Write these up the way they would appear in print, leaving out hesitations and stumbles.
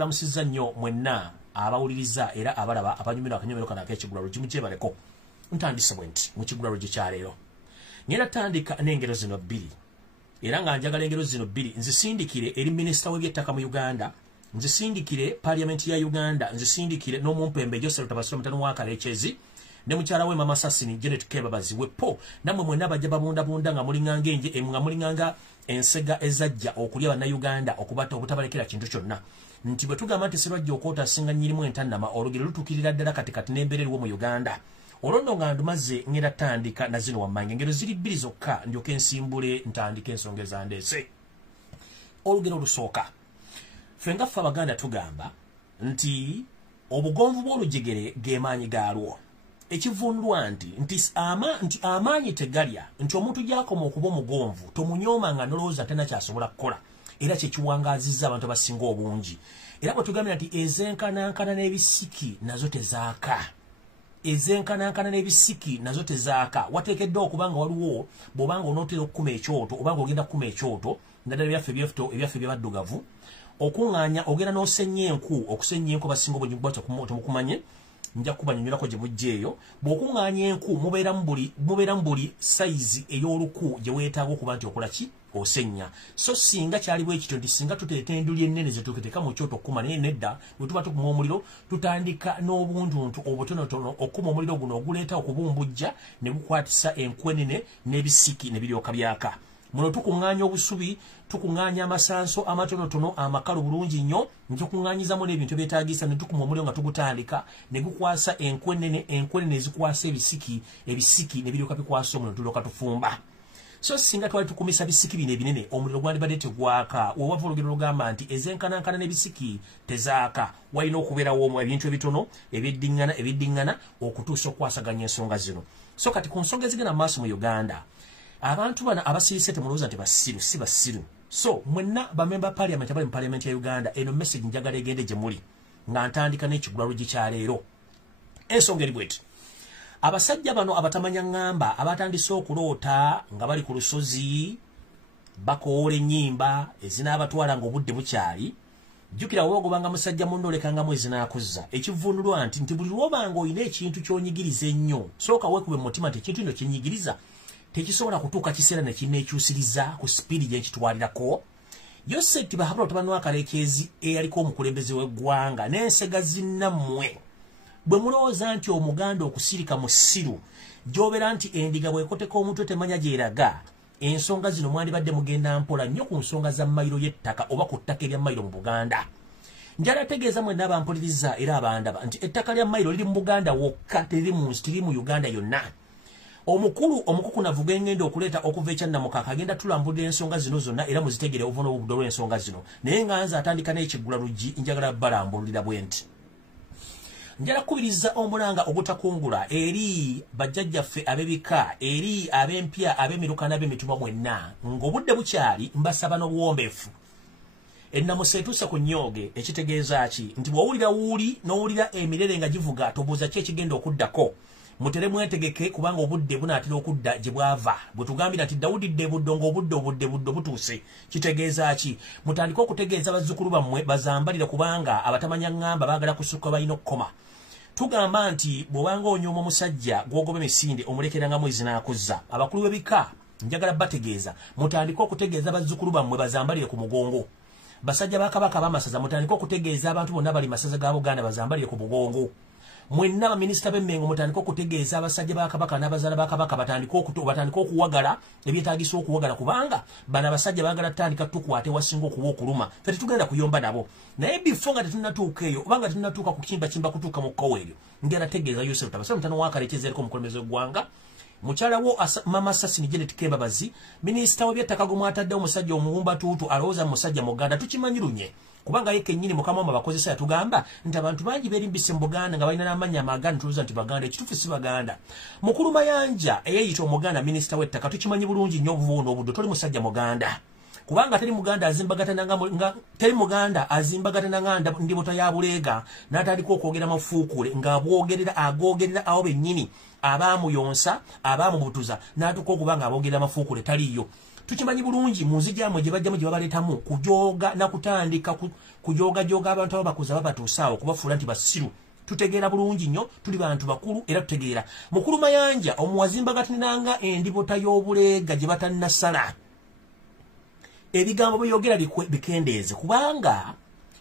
mbalamusizza nnyo mwenna abawuliriza era abalaba abanyumirwa akanyomero kano ak'ekigulalo gimujebaleko ntandise bwe nti mu kigulalo gikyaleero ngenda tandika n'engero zino bbiri era nga njagala engero zino bbiri nzisindikire eri minisita w'ebyettaka mu Uganda, nzisindikire parliamenti ya Uganda, nzisindikire n'omumpembe Joseph Tabasiro mutano wa Kalechezi ne mukyala we Mama Sassini Janet Kebabazi wepo namwe mwenna bajja babundabunda nga mulinganga enje nga mulinganga ensega ezajja okulya bannayuganda okubata obutabalekera kintu kyonna nti bwe tugamba nti sirwajja okwota singa nnyirimu entannama olugero lutukirira ddala katikati n'embeera eriwo mu Uganda olondo nga ndumaze ngenda tandika na zino wammange engero ziri bbiri zokka ndyoke nsimbule ntandika ensonga ezandeese. Olugero lusooka ffe nga ffe Abaganda tugamba nti obugonvu bw'olujegere geemaanyi gaalwo ekivundwa nti amaanyi tegalya nti omuntu gyakoma okuba omugonvu tomunyooma nga nolowooza tannakyasobola kukola era kyekiwangaazizza abantu abasinga obungi era bwe tugambira nti ezenkanankana n'ebisiki nazo tezaaka ezenkanankana n'ebisiki nazo tezaaka wateekeddwa okuba nga waliwo bw'obanga onootera okukuma ekyoto obanga ogenda kukuma ekyoto naddala ebyaffe byabaddugavu okuŋŋaanya ogenda n'osenya enku okusenya enku basinga obwenyi bwa temukumanye nja kubanyonyolako gye bujja eyo bw'okuŋŋaanya enku mubeera mu buli sayizi ey'oluku gye weetaaga okuba nti okola ki osenya so singa kyali bwe kityo nti singa tuteeka enduli ennene ze tuteeka mu kyoto okukuma naye nedda bwe tuba tukuma omuliro tutandika n'obuntuntu obutonotono okukuma omuliro guno oguleeta okubumbujja ne gukwatisa enku ennene n'ebisiki ne biryoka byaka muno tukuŋŋaanya obusubi tukuŋŋaanya amasanso amatonotono amakalu bulungi nnyo ntukuŋŋaanyizamu n'ebintu byetaagisa ne tukuma omuliro nga tugutandika ne gukwasa enku ennene ezikwasa ebisiki ne biryoka bikwasa omuliro tulyoka tufumba so singa twali tukumisa bisiki bino ebinene omuliro gwandibadde tegwaka wewava olugero lugamba nti ezenkanankana n'ebisiki tezaaka walina okubeerawo ebintu ebitono ebiddiŋŋana okutuusa okukwasaganya ensonga zino so kati ku nsonga ezigenda mu maaso mu Uganda abantu bana abasirise temulowooza nti basiru si basiru so mwenna bamemba parliament abali mu parliament ya Uganda eno message njagala egende gye muli nga ntandika n'ekigulalo gikyaleero ensonga eri bweti abasajja bano abatamanya ŋŋamba abatandise okuloota nga bali ku lusozi bakoola ennyimba ezinaabatwala ng'obudde bukyali jjukira woba ogobanga musajja munno olekangamu ezinaakuzza ekivundulwa nti buli lwobanga olina ekintu ky'onyigiriza ennyo sooka weekube mu mutima nti ekintu kino kyenyigiriza tekisobola kutuuka kiseera ne kinneekyusiriza ku sipiidi gye nkitwalirako Yoseti Bahabula mutabani wa Kalekezi eyaliko omukulembeze w'eggwanga n'ensega zinnammwe bwe mulowooza nti omuganda okusirika mu ssiru gy'obeera nti endiga bw'ekoteka omutwe temanya gy'eraga ensonga zino mwandibadde mugenda mpola nnyo ku nsonga za mayiro y'ettaka oba ku ttaka erya mayiro mu Buganda njala tegeeza mwenna abampuliriza era abandaba nti ettaka lya mayiro liri mu Buganda wokka teriri mu Uganda yonna omukukunavu gengenda okuleeta okuva ekyannamukaka agenda tulambulira ensonga zino zonna era muzitegere ovuna obudde olw'ensonga zino naye nga nze atandika n'ekigulalugi njagala balambulira bwe nti njala kubiriza omulanga ogutakungula eri bajjajjaffe ab'ebika eri ab'empya ab'emiruka n'ab'emitumba mwenna ng'obudde bukyali mbasaba n'obuwombeefu ennamusa etuusa ku nnyooge ekitegeeza ki nti bw'owulira wuuli n'owulira emirere nga givuga tobuuza ki ekigenda okuddako mutere mwetegeke kubanga obudde bunaatera okudda gye bwava bwe tugambira nti Dawudi dde buddo ng'obudde butuuse kitegeeza ki mutandike okutegeeza bazzukulu bammwe bazambalire kubanga abatamanya ŋŋamba baagala kusukka balina okukoma tugamba nti bw'obanga onyooma omusajja gw'ogoba emisinde omulekerangamu ezinaakuzza abakulu b'ebika njagala bategeeza mutandike okutegeeza bazzukulu bammwe bazambalire ku mugongo basajja ba Kabaka b'amasaza mutandike okutegeeza abantu bonna bali masaza ga Buganda bazambalire ku mugongo mwenna baminisita b'emmengo mutandike okutegeeza abasajja ba Kabaka n'abazaala ba Kabaka batandike okuwagala ebyetaagisa okuwagala kubanga bano abasajja baagala tutandika tukwate wasinga okuwa okuluma fe tetugenda kuyomba nabo naye bifo nga tetunnatuuka eyo oba nga tetunnatuuka ku kimba kutuuka mu kkowe eryo ngera tegeeza Yosef Tabasiro mutano wa Kalekezi eriko omukulembeze w'eggwanga mukyala wo Mama Sassini Janet Kebabazi minisita w'ebyettaka gw'omwataddewo omusajja omuwumbatuutu alowooza musajja muganda tukimanyi lunye kubanga ye kennyini mukama wamwe bakozesa yatugamba nti abantu bangi beerimbise mu Buganda nga balina n'amannya amaganda tulowooza nti Baganda ekituufu si Baganda mukulu Mayanja eyeeyita omuganda minisita w'ettaka tukimanyi bulungi nnyo obuvuuno obuddo toli musajja muganda kubanga teri muganda azimbagatana nga ndibota ya buleega n'atandika okwogera mafuukule ng'agoogerera awo bennyini abamuyonsa abamubutuza n'atuuka okuba nga aboogera amafuukule taliyo. Tukimanyi bulungi mu nzi gyamwe gye bajjamu gye babaleetamu kujooga na kutandika kujooga abantu ababakuza babatuusaawo kubafuula nti basiru. Tutegeera bulungi nnyo, tuli bantu bakulu era tutegeera. Mukulu Mayanja omuwazimba gatinanga endibota y'obuleega gye batannasala. Ebigambo byogera bikendeeze kubanga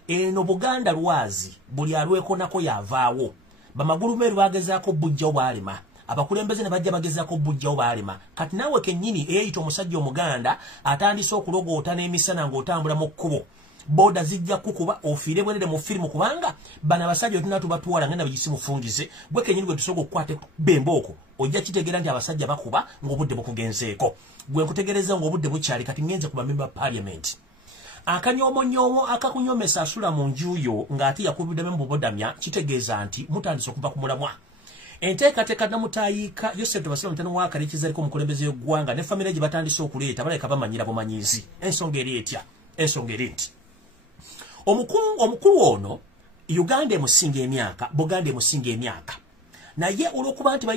eno Buganda lwazi buli alwekonako yavaawo. Bamagulu meru bagezaako bujjawo baalema. Abakulembeze ne bajja bagezaako bujjawo baalema. Kati naawe kennyini eyayita omusajja Omuganda atandise okulogoota n'emisana ng'otambula mu kkubo. Boda zijja kukuba ofiire bwerere mu firimu kubanga bana abasajja tuna tubatwala ngenda bigisi mufungize gwe kenyini gwe tusogo kwate bembooko ojja kitegeera nti abasajja bakuba ng'obudde bukugenzeeko gwe nkutegereza ng'obudde bukyali kati ngenze kuba member parliament akanyoomonyomo akakunyomesa asula mu njuyo ng'ate yakubiddemu mu bodamya kitegeeza nti mutandise okuva ku mulamwa. Enteekateeka namutayiika Yosef Tobasira mutano wa Kale kizaliko omukulembeze w'eggwanga ne famire gye batandise okuleeta baleka bamanyira bumanyizi. Ensonga eri etya? Ensonga eri nti omukulu ono Uganda emusinga emyaka, Buganda emusinga emyaka. Naye olw'okuba nti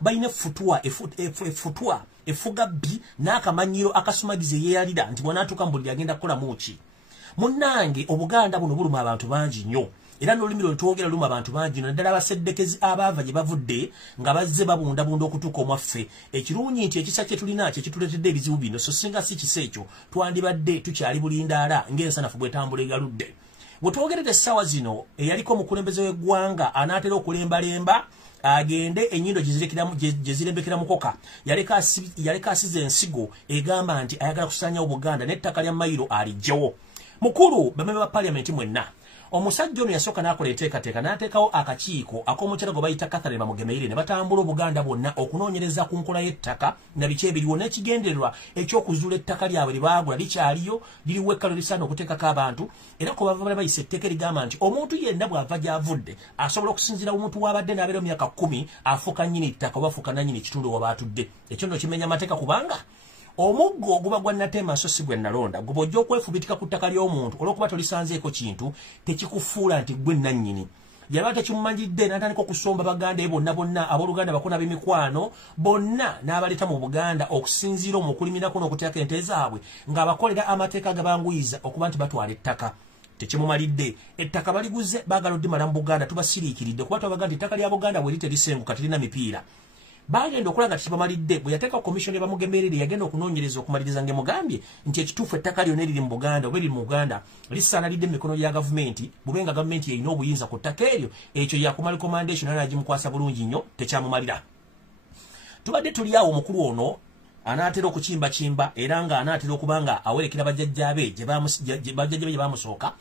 balina effutwa efuga bbi n'akamanyiro akasumagize yeeyalira nti bw'anaatuuka mu buli agenda kukola muki. Munnange Obuganda buno buluma abantu bangi nnyo. Era n'olulimi lwe twogera luluma abantu bangi nnyo naddala abaseddekezi abaava gye bavudde nga bazze babundabunda okutuuka omwaffe. Ekirungi nti ekisa kye tulina kye kituleetedde ebizibu bino so singa si kisa ekyo twandibadde tukyali bulindaala ng'ensanafu bw'etambula egaludde. Bwe twogeredde essaawa zino eyaliko omukulembeze w'eggwanga anaatera okulembalemba agende ennyindo gye zirembekera mukoka yaleka asize ensigo egamba nti ayagala kusaanyawo Buganda n'ettaka lya mayiro alijjawo. Mukulu bamemba ba parliament mwenna omusajja ono yasooka n'akola enteekateeka n'ateekawo akakiiko ak'omukyala gwe bayita Catherine Bamugemeire ne batambula Obuganda bwonna okunoonyereza ku nkola y'ettaka na biki ebiriwo n'ekigendererwa eky'okuzuula ettaka lyabwe lye baagula likyaliyo liriwo ekkalo lisaana okuteekako abantu era ko bava bayisa etteeka erigamba nti omuntu yenna bw'ava gy'avudde asobola okusinziira omuntu w'abadde n'abeera mu myaka 10 afuuka nnyini ttaka oba afuuka nannyini ekitundu waba atudde. Ekyo nno kimenya amateeka kubanga omuggo oguba gwa Natema so si gwe nalonda guba ojja okwefubitika ku ttaka ly'omuntu olw'okuba tolisanzeeko kintu tekikufuula nti gwe nannyini. Yaba tekimumanyidde n'atandika okusomba Baganda bonna abooluganda bakona b'emikwano bonna n'abaleeta mu Buganda okusinziira omukulimirako n'okuteeka ente zaabwe ng'abakolera amateeka gabanguyiza okuba nti batwala ettaka. Tekimumalidde ettaka baliguze baagala oddimala mu Buganda tubasiriikiridde kuba tubaga nti ettaka lya Buganda bwe literisenguka terina mipiira. Bagenda okulanga nga kibamalidde bwe yateeka commission ya Bamugemeere yagenda okunoonyereza okumaliriza ng'emugambye nti ekituufu ettaka lyonna eriri mu Buganda oba eriri mu Buganda lisaanalidde mu mikono gya gavumenti bubenga gavumenti erina obuyinza ku ttaka eryo ekyo yakumala recommendation era nagimukwasa bulungi nnyo tekyamumalira. Tubadde tuli awo omukulu ono anaatera okukimbakimba era nga anaatera okuba nga awerekera bajjajjaabe gye baamusooka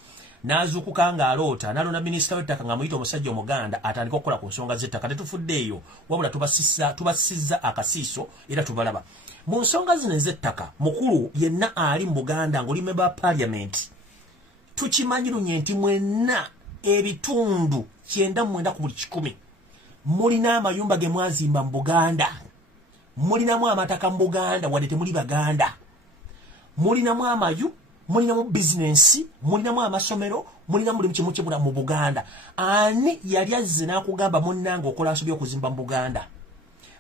n'azuukuka ng'aloota n'alonda minisita w'ettaka nga muyita omusajja Omuganda atandika okukola ku nsonga z'ettaka. Tetufuddeeyo wabula tubasizza akasiiso era tubalaba mu nsonga zino ez'ettaka. Mukulu yenna ali mu Buganda ng'oli member parliament tukimanyi lunye nti mwenna ebitundu 99 ku buli 100 mulina amayumba ge mwazimba mu Buganda, mulinamu amataka mu Buganda wadde temuli Baganda, mulinamu amayu, mulinamu bizinensi, mulinamu amasomero, mulinamu buli kimu kibula mu Buganda. Ani yali azze n'akugamba munnange okola nsobi okuzimba mu Buganda?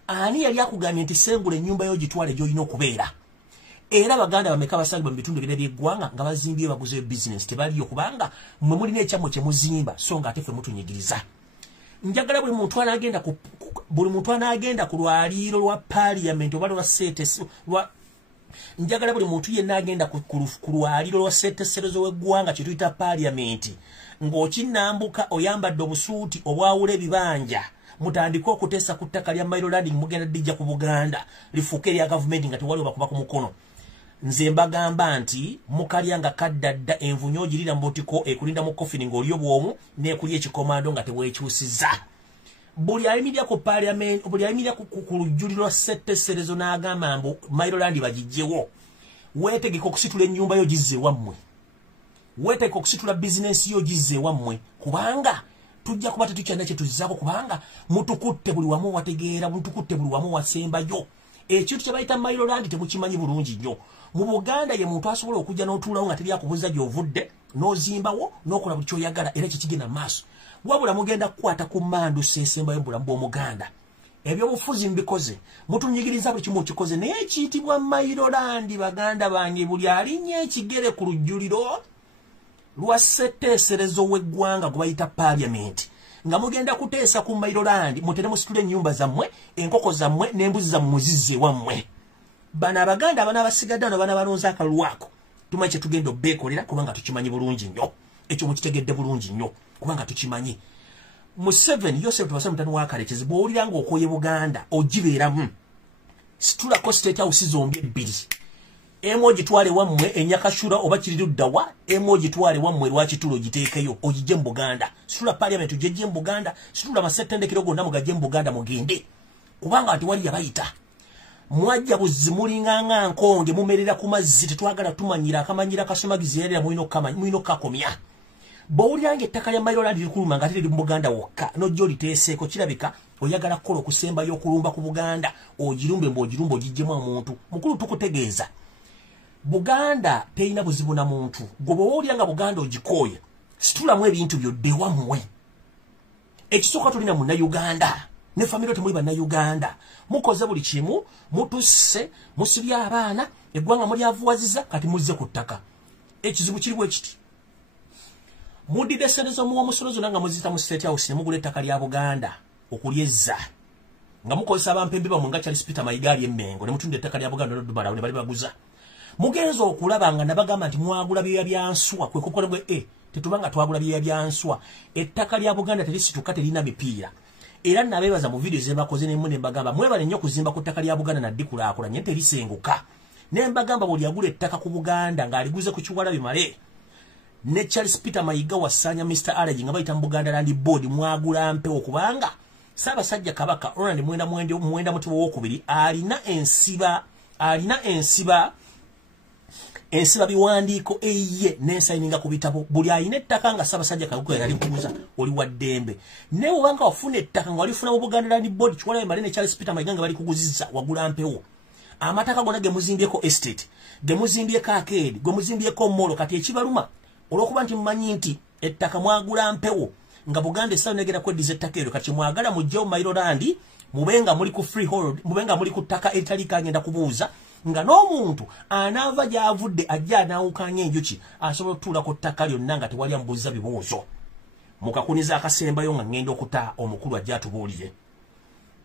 Ani yali akugambye nti sengula ennyumba yo gitwale gy'olina okubeera? Era Baganda bameka basalibwa mu bitundu ebirala by'eggwanga nga bazimbye baguze bizinensi tebaliyo kubanga mmwe mulina ekyamwe kye muzimba so nga ate ffe mutunyigiriza. Njagala buli muntu anaagenda ku lwaliiro lwa parliament oba lwa seetesi njagala buli muntu yenna agenda ku lwaliiro lwa seeteserezo w'eggwanga kye tuyita parliament ng'okinnambuka oyambadde obusuuti obwawula ebibanja mutandika okuteesa ku ttaka lya Maryland mugenda ddijja ku Buganda lifuuke erya gavumenti nga tewaliwo bakuba ku mukono. Nze mbagamba nti mukalya nga kaddadda envunyo ogirira mu butiko ekulinda mu kofini ng'oli obwomu n'ekulya ekikomando nga teweekyusizza. Buli ayimirira ku parliament, buli ayimirira ku lujjuliro lwa ssetteserezo n'agamba mbu Maryland bagiggyewo, weetegeka okusitula ennyumba yo gizze wammwe, weetegeka okusitula bizinensi yo gizze wammwe kubanga tujja kuba tetukyalina kye tuzizaako kubanga mutukutte buli wamu wategeera, mutukutte buli wamu wasembayo. Ekintu kye bayita Maryland temukimanyi bulungi nnyo. Mu Buganda ye muntu asobola okujja n'otuulawo nga teri akubuuza gy'ovudde n'ozimbawo n'okola buli ky'oyagala era kikigenda maaso. Wabula mugenda kukwata ku mmandu seesembayo mu bulamu bw'Omuganda. ebyobufuzi mbikoze mutunyigiriza buli kimu kikoze naye ekiyitibwa Mayiroland baganda bange buli alinnye ekigere ku lujjuliro lwa ssetteeserezo w'eggwanga gwe bayita parliament nga mugenda kuteesa ku Mayiroland mutere musitule ennyumba zammwe enkoko zammwe n'embuzi zammwe zizze wammwe bano abaganda abana abasigadde bano bana balonze akalwako tumanyi kye tugenda obbeekolera kubanga tukimanyi bulungi nnyo ekyo mukitegedde bulungi nnyo kubanga tukimanyi Museveni Joseph Tubasa mutani wa Karekezi bw'owulira ng'okooye Buganda ogibeeramu situlako state house zombi ebbiri emu ogitwale wammwe enyakashura oba kiriruddawa emu ogitwale wammwe lwakitulo ogiteekeyo ogijje mu Buganda situla parliament ogijje mu Buganda situla amasettendekero gonna mugajje mu Buganda mugende kubanga ati wali yabayita mwajja buzi mulinganga nkonge mumerera ku mazzi tetwagala tumanyira akamanyira kasomagizi yerera mwino kakomya bawulyange ettaka lya Mayiroland likuluma nga tiri mu Buganda wokka nojjo liteeseeko kirabika oyagala kukola okusembayo okulumba ku Buganda ogirumbe mb'ogirumba ogijjemu omuntu mukulu tukutegeeza Buganda teyina buzibu na muntu gwe bw'owulyanga Buganda ogikooye situlamu ebintu byodde wammwe ekisooka tulina Munnayuganda ne famiro temuli Bannayuganda mukoze buli kimu mutusse musibye abaana eggwanga mulyavuwaziza kati muzze ku ttaka ekizibu kiri bwe kiti mudide sente z'omuwa musolozo nanga muzita mu state house ne mugula ettaka lya Buganda okulyezza nga mukozesa abampembe bamwe nga Charles Peter Mayigali emmengo ne mutunda ettaka lya Buganda n'Odumala ne bali baguza mugenzo okulaba nga nabagamba nti mwagula byeya byanswa kwe kukola bwe tetubanga twagula byeya byanswa ettaka lya Buganda terisituka terina mipiira era nabebaza mu video zebakoze ne mune mbagamba mwebale nnyo kuzimba ku ttaka lya Buganda naddikulaakula nye terisenguka ne mbagamba buli yagula ettaka ku Buganda ng'aliguze ku Kiwalabi Male ne Charles Peter Mayiga wasanya Mr. Alaji nga bayita mu Buganda Land Board mwagula mpewo kubanga Ssaabasajja Kabaka Ronald mwenda mutubo wokubiri alina ensiba biwandiiko eye n'ensayininga ku bitabo buli alina ettaka nga Ssaabasajja Kabaka yali kubuza oli wa ddembe ne bw'obanga wafuna ettaka nga walifuna mu Buganda Land Board Kiwalabi Male ne Charles Peter Mayiga nga bali kuguzizza wagula mpewo amataka gonna ge muzimbyeko estate ge muzimbyeko arcade ge muzimbyeko molo kati ekibaluma olwokuba nti mumanyi nti ettaka mwagula mpewo nga Buganda essawo negera kweddiza ettaka eryo kati mwagala mujjewo Mayiroland mubenga muli ku freehold mubenga muli ku ttaka eritali kagenda kubuuza nga n'omuntu anaava gy'avudde ajja anaawukanya enjuki asobola okutuula ku ttaka lyonna nga tewali amubuuza bibuuzo mukakuniza akasembayo nga ngenda okuta omukulu ajja atubuulire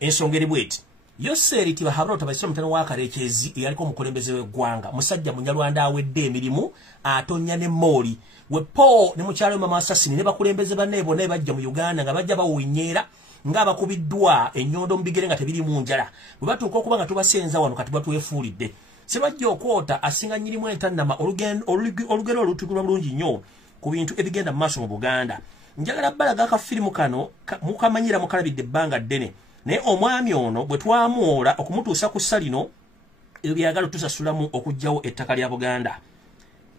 ensonga eri bweti Yoseri Tibahabula Tabaisira mutano wa Karekezi eyaliko omukulembeze w'eggwanga musajja Munyarwanda awedde emirimu atonya ne Moli wepo ne mukyalo Mama Assassini ne bakulembeze banne bonna bajja mu Uganda nga bajja bawunyera nga bakubiddwa ennyondo mu bigere nga tebiri mu njala bwe batuuka okuba nga tubasenza wano kati batwefuulidde sebajja okwota asinga nnyirimu entannama olugero olutukulwa bulungi nnyo ku bintu ebigenda mu maaso mu Buganda njagala bbalaga akafirimu kano mukamanyira mukalabidde ebbanga ddene naye omwami ono bwe twamuwola okumutuusa ku ssalino ebyo byagala tusasulamu okuggyawo ettaka lya Buganda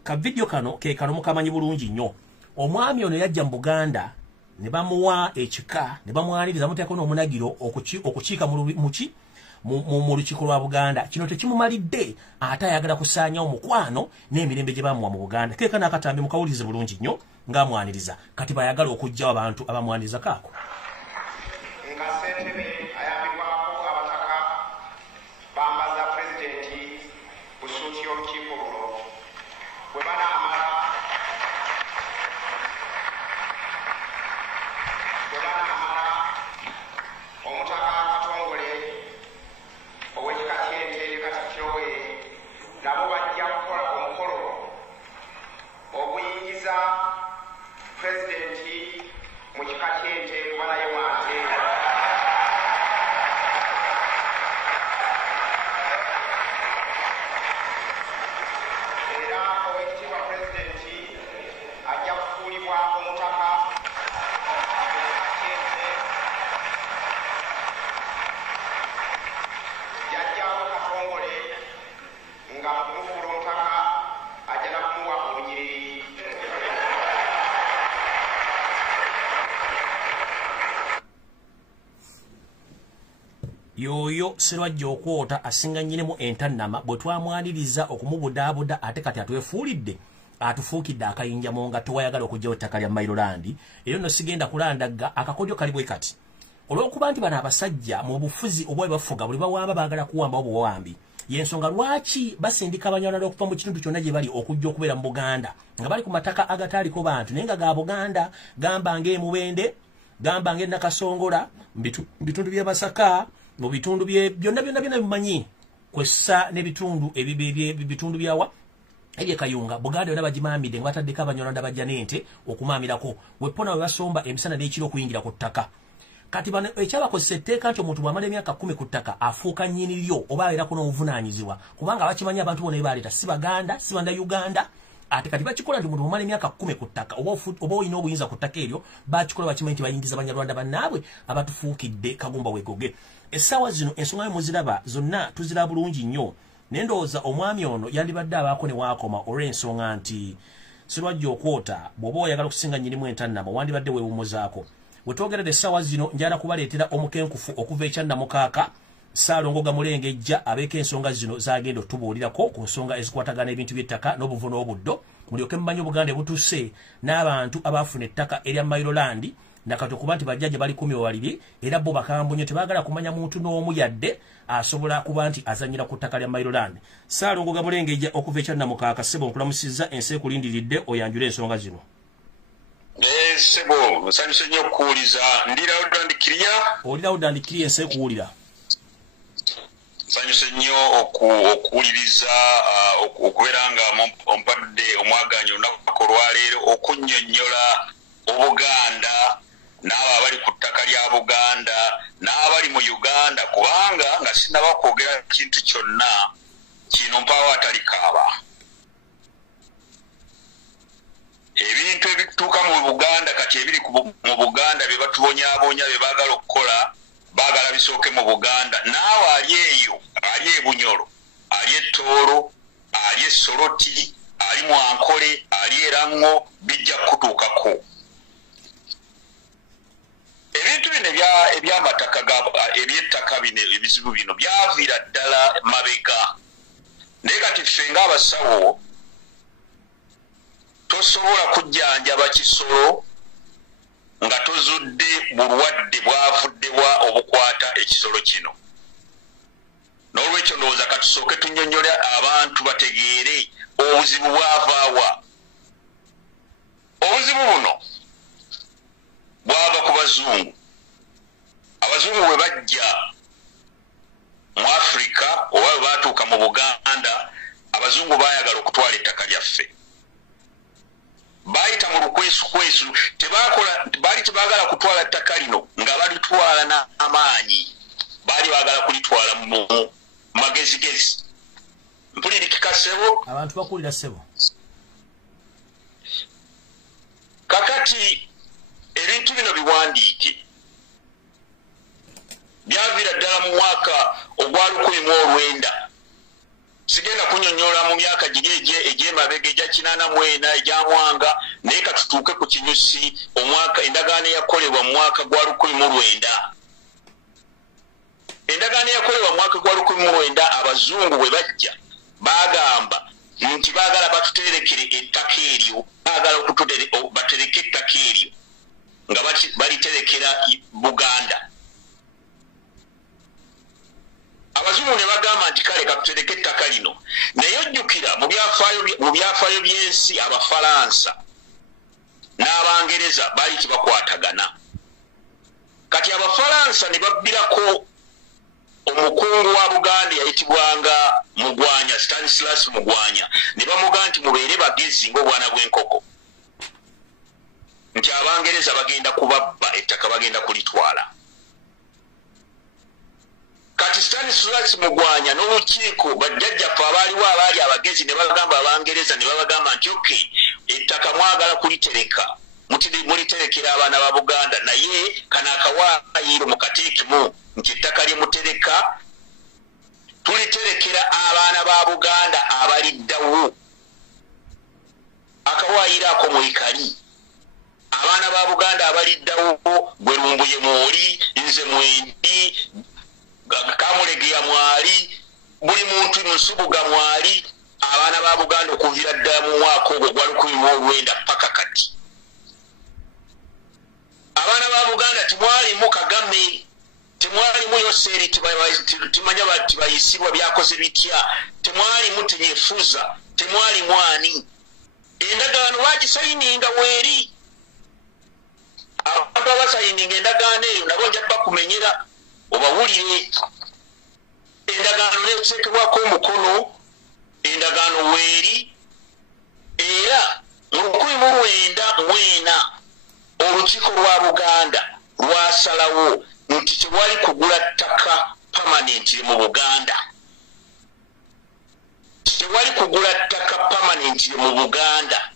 ka vidiyo kano ke kano mukamanyi bulungi nnyo omwami ono yajja mu Buganda ne bamuwa ekika ne bamwaniriza muteeko n'omunagiro okukiika mu lukiiko lwa Buganda kino tekimumalidde ate ayagala kusaanyawo mukwano n'emirembe gye bamuwa mu Buganda keeka n'akatambi mukawulize bulungi nnyo ng'amwaniriza kati bayagala okuggyawo abantu abamwaniriza kaako yoyo Sserwajja okwota asinga nnyinimu entannama bwe twamwaniriza okumubudaabuda ate kati atwefuulidde atufuukidde akayinja mu nga tewayagala okuggyawo ettaka lya Mayiroland eyo nno sigenda kulandagga akakodyo kali bwe kati olw'okuba nti bano abasajja mu bufuzi obwa bafuga buli bawamba baagala kuwamba obuwambi yensonga lwaki basindika abanyalala okuva mu kitundu kyonna gye bali okujja okubeera mu Buganda nga bali ku mataka agataaliko bantu naye nga ga Buganda gamba ng'emubende gamba ng'enakasongola bitundu bye Masaka mu bitundu bye byonna bimanyi kwessa n'ebitundu bitundu byawa ebye Kayunga Buganda yonna bagimamidde nga bataddeko abanyalanda bajja n'ente okumaamirako wepona we basomba emisana n'ekiro okuyingira ku ttaka kati bano ekyabakozesa etteeka nti omuntu bw'amala emyaka 10 ku ttaka afuuka nnyini lyo oba abeerako n'obuvunaanyizibwa kubanga bakimanyi abantu bona baleeta si Baganda si banda Uganda ate kati bakikola nti omuntu bw'amala emyaka 10 ku ttaka oba olina obuyinza ku ttaka eryo bakikola bakimanyi nti bayingiza Banyarwanda bannaabwe abatufuukidde kagumba wegoge essaawa zino ensonga yo muziraba zonna tuzira bulungi nnyo nendowooza omwami ono yandibadde abaako ne waakoma olw'ensonga nti sirwajja okwota bw'oba oyagala okusinga nnyinimu entannama wandibadde weewummuzaako wetwogeredde essaawa zino njala kubaleetera omukenkufu okuva ekyannamukaaka Ssaalongo Gamulengejja abeeko ensonga zino zagenda otubuulirako ku nsonga ezikwatagana ebintu by'ettaka n'obuvu n'obuddo mulyoke mumanyi Obuganda butuuse n'abantu abaafuna ettaka erya Maryland nakati okuba nti bajja gye bali 12 era bo bakambwe nnyo tebaagala kumanya muntu n'omu yadde asobola kuba nti azanyira ku ttaka lya Maryland. Ssaalongo Gamulengejja okuva ekyannamukaaka ssebo nkulamusizza ensi ekulindiridde oyanjule ensonga zino. Sebo nsanyuse nnyo okuwuliza ndirawo dandikirya olirawo dandikirya ensi ekuwulira nsanyuse nnyo okuwuliriza okubeera nga ompadde omwaganyi olunaku olwaleero okunnyonnyola Obuganda n'abo abali ku ttaka lya Buganda n'abali mu Uganda kubanga nga sinaba kwogera kintu kyonna kino mpaawo atali kaaba ebintu ebituuka mu Buganda kati ebiri mu Buganda bye batubonyaabonya bye baagala okukola baagala bisooke mu Buganda naawe ali eyo ali e Bunyoro ali e Tooro ali e Soroti ali mu Ankole ali e Rango bijja kutuukako ebintu bino eby'amataka eby'ettaka bino ebizibu bino byaviira ddala mabega naye kati ffe ng'abasawo tosobola kujjanjaba kisolo nga tozudde bulwadde bwavuddewa obukwata ekisolo kino n'olwekyo ndowooza katusooke tunnyonnyole abantu bategeere obuzibu bwavaawa obuzibu buno bwava ku bazungu abazungu bwe bajja mu Afrika oba bwe baatuuka mu Buganda abazungu baayagala okutwala ettaka lyaffe bayita mu lukwesukwesu baali tebaagala kutwala ttaka lino nga balitwala n'amaanyi baali baagala kulitwala mu magezigezi mpulirikika ssebo abantu bakulira ssebo kakati ebintu bino biwandiike byaviira ddala mu mwaka ogwa 1900 sigenda kunnyonnyola mu myaka giri egy'emabega egya 84 egyamwanga naye katutuuke ku Kinyusi omwaka endagaano eyakolebwa mu mwaka gwa 1900 endagaano eyakolebwa mu mwaka gwa 1900 abazungu bwe bajja bagamba nti baagala batuterekere ettaka eryo baagala batereke ettaka eryo nga baliterekera Buganda abazungu ne bagamba nti kale katutereke ettaka lino naye ojjukira mu byafaayo by'ensi Abafalansa n'Abangereza baali tebakwatagana kati Abafalansa ne babbirako omukungu wa Buganda yayitibwanga Mugwanya Stanislas Mugwanya ne bamugamba nti mubeere bagezi ng'obwana bw'enkoko nti Abangereza bagenda kubabba ettaka bagenda kulitwala kati Stanislas Mugwanya n'olukiiko bajjajjaffe abaaliwo abaali abagezi ne bagamba Abangereza ne babagamba nti okay ettaka mwagala kulitereka muliterekera abaana ba Buganda naye kana akawaayiro mukateekemu nti ettaka lye mutereka tuliterekera abaana ba Buganda abaliddawo akawaayiro ako mwekali abaana ba Buganda abaliddawo gwe Lumbuye mwoli nze mwendi Kamulegeya mwali buli muntu Musubuga mwali abaana ba Buganda okuviira ddala mu mwaka ogwo gwa 1900 paka kati abaana ba Buganda temwalimu Kagame, temwalimu Yoseri timanya bati bayisibwa byakoze bitya, temwalimu Tenyefuza, temwalimu ani. Endagaano bagisayininga weeri. Abantu abasayininga endagaano eyo nabo nja bakumenyera obawulire. Endagaano neeteekebwako omukono, endagaano weeri, era mu 1994 olukiiko lwa Buganda lwasalawo nti tewali kugula ttaka permanently mu Buganda. Tewali kugula ttaka permanently mu Buganda.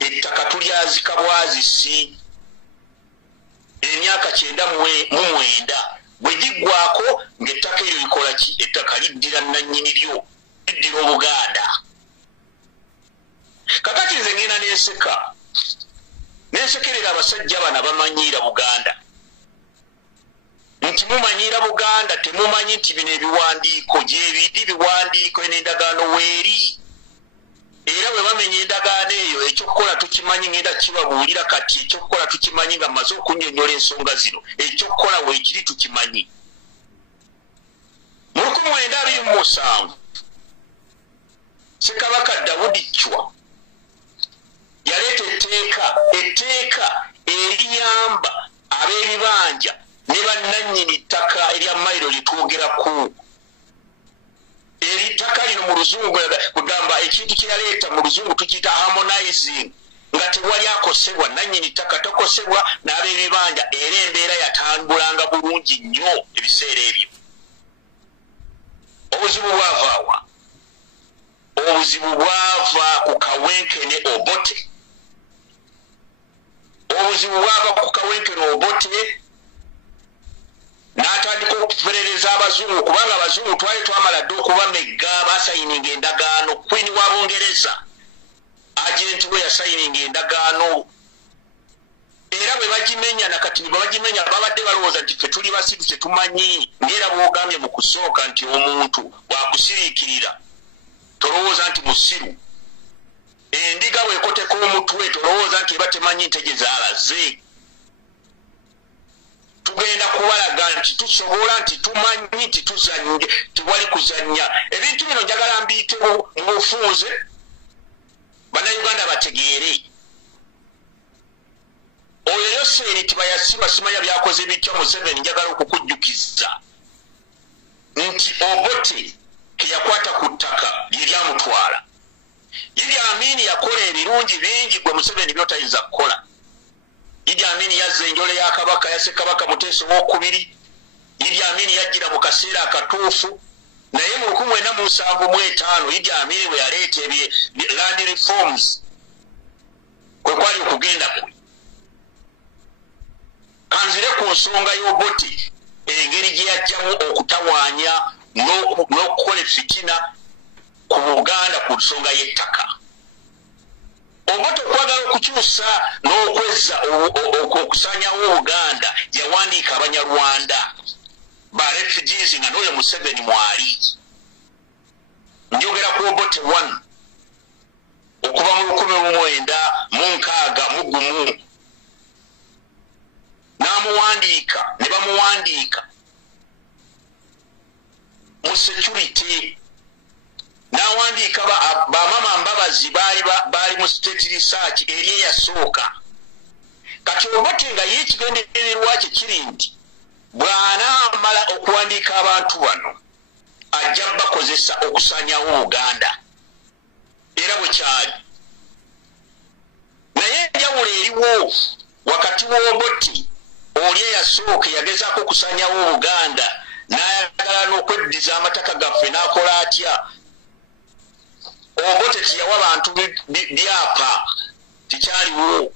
Ettaka tulyazika bwazisi emyaka 99 bwe giggwako ng'ettaka eryo likola ki? Ettaka liddira nannyini lyo, liddira Obuganda. Kakati nze ngenda nensekerera abasajja bana bamanyiira Buganda. Nti mumanyiira Buganda temumanyi nti bino ebiwandiiko gyebiri biwandiiko n'endagaano weeri. Era bwe bamenya endagaano eyo ekyokukola tukimanyi, ngenda kibabuulira kati ekyokukola tukimanyi nga mmaze okunnyonnyola ensonga zino. Ekyokukola weekiri tukimanyi. Mu 1927 Ssekabaka Daudi Chwa yaleeta etteeka eriyamba ab'ebibanja ne bannannyini ttaka erya mayiro litwogerako. Eritaka lino mu Luzungu kugamba ekintu kye yaleeta mu Luzungu tukiyita harmonizing, nga tewali akosebwa, nannyini ttaka tokosebwa n'ab'ebibanja, era embeera yatambulanga bulungi nnyo ebiseera ebyo. Obuzibu bwava wa? Obuzibu bwava ku Kawenkene Obote. Obuzibu bwava ku Kawenkene Obote n'atandika okuferereza Abazungu, kubanga Abazungu twali twamala dde okubamegga, basayininga endagaano. Queen wa Bungereza agenti we yasayininga endagaano, era bwe bagimenya nakati bwe bagimenya babadde balowooza nti ffe tuli basiru tetumanyi. Ng'era bw'ogambye mu kusooka nti omuntu bwakusiriikirira tolowooza nti musiru. Endiga bw'ekoteka omutwe tolowooza nti eba temanyi ntege zaalaze. Tugenda kubalaga nti tusobola, nti tumanyi, nti tuzannye, tewali kuzannya. Ebintu bino njagala mbiyitewo mu bufunze bannayuganda bategeere. Oyo Yoseri Tibayasiba simanya byakoze bitya Museveni, njagala okukujjukiza nti Obote keyakwata ku ttaka lye lyamutwala. Idi Amin yakola ebirungi bingi gwe Museveni by'otayinza kukola. Idi Amin yazza enjole ya Kabaka, ya Ssekabaka Muteesa II. Idi Amin yajjira mu kaseera akatuufu, naye mu 1975 Idi Amin bwe yaleeta land reforms kwe kwali okugenda kwe. Kanzire ku nsonga y'Obote engeri gye yajjamu okutawaanya n'okukola fitina ku Buganda ku nsonga y'ettaka. Obote okwagala okukyusa n'okwezza okusanyawo Buganda yawandiika Abanyarwanda ba refugees nga n'oyo Museveni mwali. Njogera ku Obote 1 okuva mu 1961 n'amuwandiika ne bamuwandiika mu security. N'awandiika bamama Mbabazi baali mu state research eri eyasooka. Kati Obote nga ye ekigendererwa kye kiri nti bw'anaamala okuwandiika abantu bano ajja bakozesa okusanyawo Uganda, era bwe kyali. Naye enjawulo eriwo wakati w'Obote oli eyasooka yagezaako okusanyawo Uganda n'ayagala n'okweddiza amataka gaffe n'akola atya. Obote teyawa abantu byapa, tekyaliwo.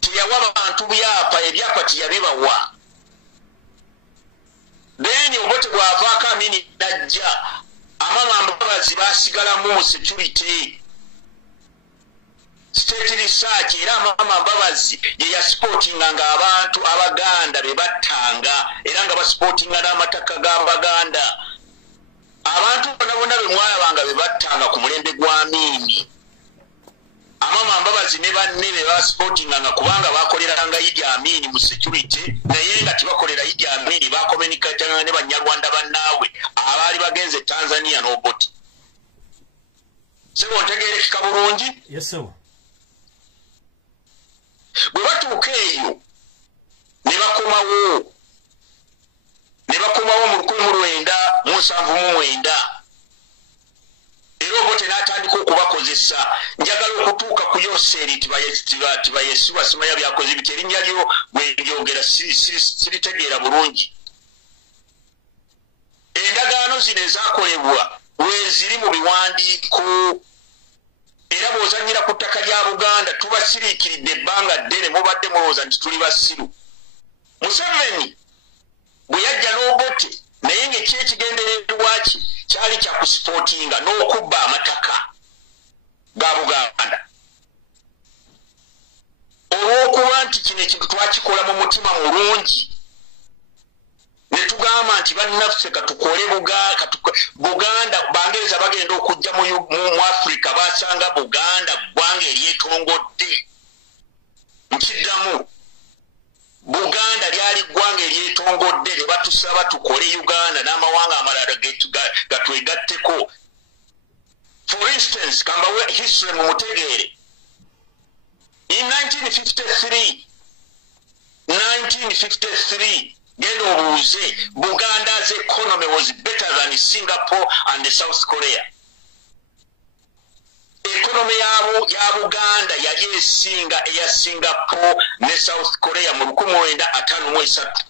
Teyawa abantu byapa, ebyapa teyabibawa. Then Obote bw'avaako Amin n'ajja, amama Mbabazi baasigalamu mu security. State research era amama Mbabazi ye yasupportinganga abantu Abaganda be battanga, era nga basupportinga n'amataka g'Abaganda. Abantu bonna be mwalabanga be battanga ku mulembe gwa Amin. bamama Mbabazi ne banne be ba sportinganga kubanga bakoleranga Idi Amin mu security naye nga tibakolera Idi Amin bakomunikatanga ne Banyarwanda bannaabwe abaali bagenze Tanzania n'oboti sebo ntegerekeka bulungi. Yes sir. Bwe batuuka eyo ne bakomawo mu 1979 era obote n'atandika okubakozesa. Njagala okutuuka ku Yoseri tibayesiba simanya byakoze biti erinnya lyo bwe lyogera siritegeera bulungi. Endagaano zino ezaakolebwa weziri mu biwandiiko era bw'ozannyira ku ttaka lya Buganda tubasiriikiridde ebbanga ddene mubadde mulowooza nti tuli basiru. Museveni bwe yajja n'obote naye ng'ekigendererwa ki kyali kya kusipootinga n'okubba amataka ga Buganda. Olw'okuba nti kino ekintu twakikola mu mutima mulungi ne tugamba nti bannaffe katukole Buganda Bangereza bagenda okujja mu Afrika basanga Buganda ggwanga eryetongodde. Nkiddamu Buganda lyali ggwanga eryetongodde ne batusaba tukole Uganda n'amawanga amalala gatwegatteko. For instance, kambawe history mu mutegeere. In 1953 genda obuuze Buganda's economy was better than Singapore and South Korea. Economy ya Buganda yali esinga eya Singapore ne South Korea mu 1953.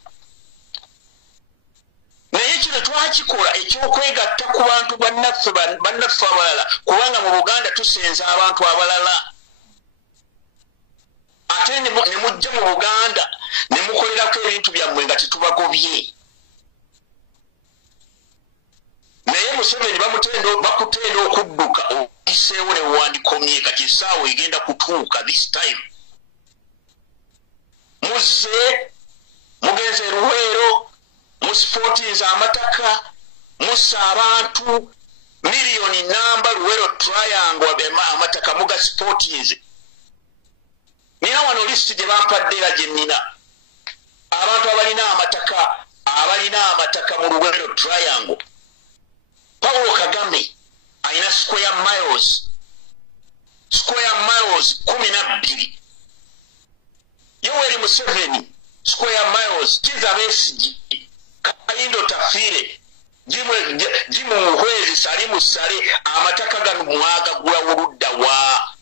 Naye kino twakikola ekyokwegatta ku bantu bannaffe abalala kubanga mu Buganda tusenza abantu abalala. Ate ne mujja mu Buganda ne mukolerako ebintu byammwe nga tetubagobye. Naye Museveni bakutenda okudduka okiseewo ne wandikomye kati essaawa egenda kutuuka this time. Muzze mugenze Luweero musipotinza amataka mussa abantu miliyoni namba Luweero triangle amataka mugasipotinze. Nina wano listi gye bampadde era gye nnina abantu abalina amataka mu Luweero triangle. Paulo Kagame alina square miles 12. Yoweri Museveni square miles. Kizza Besigye, Kayindo Tafire, Jimu Muhwezi, Salimu Sale amataka gano mwagagula oludda wa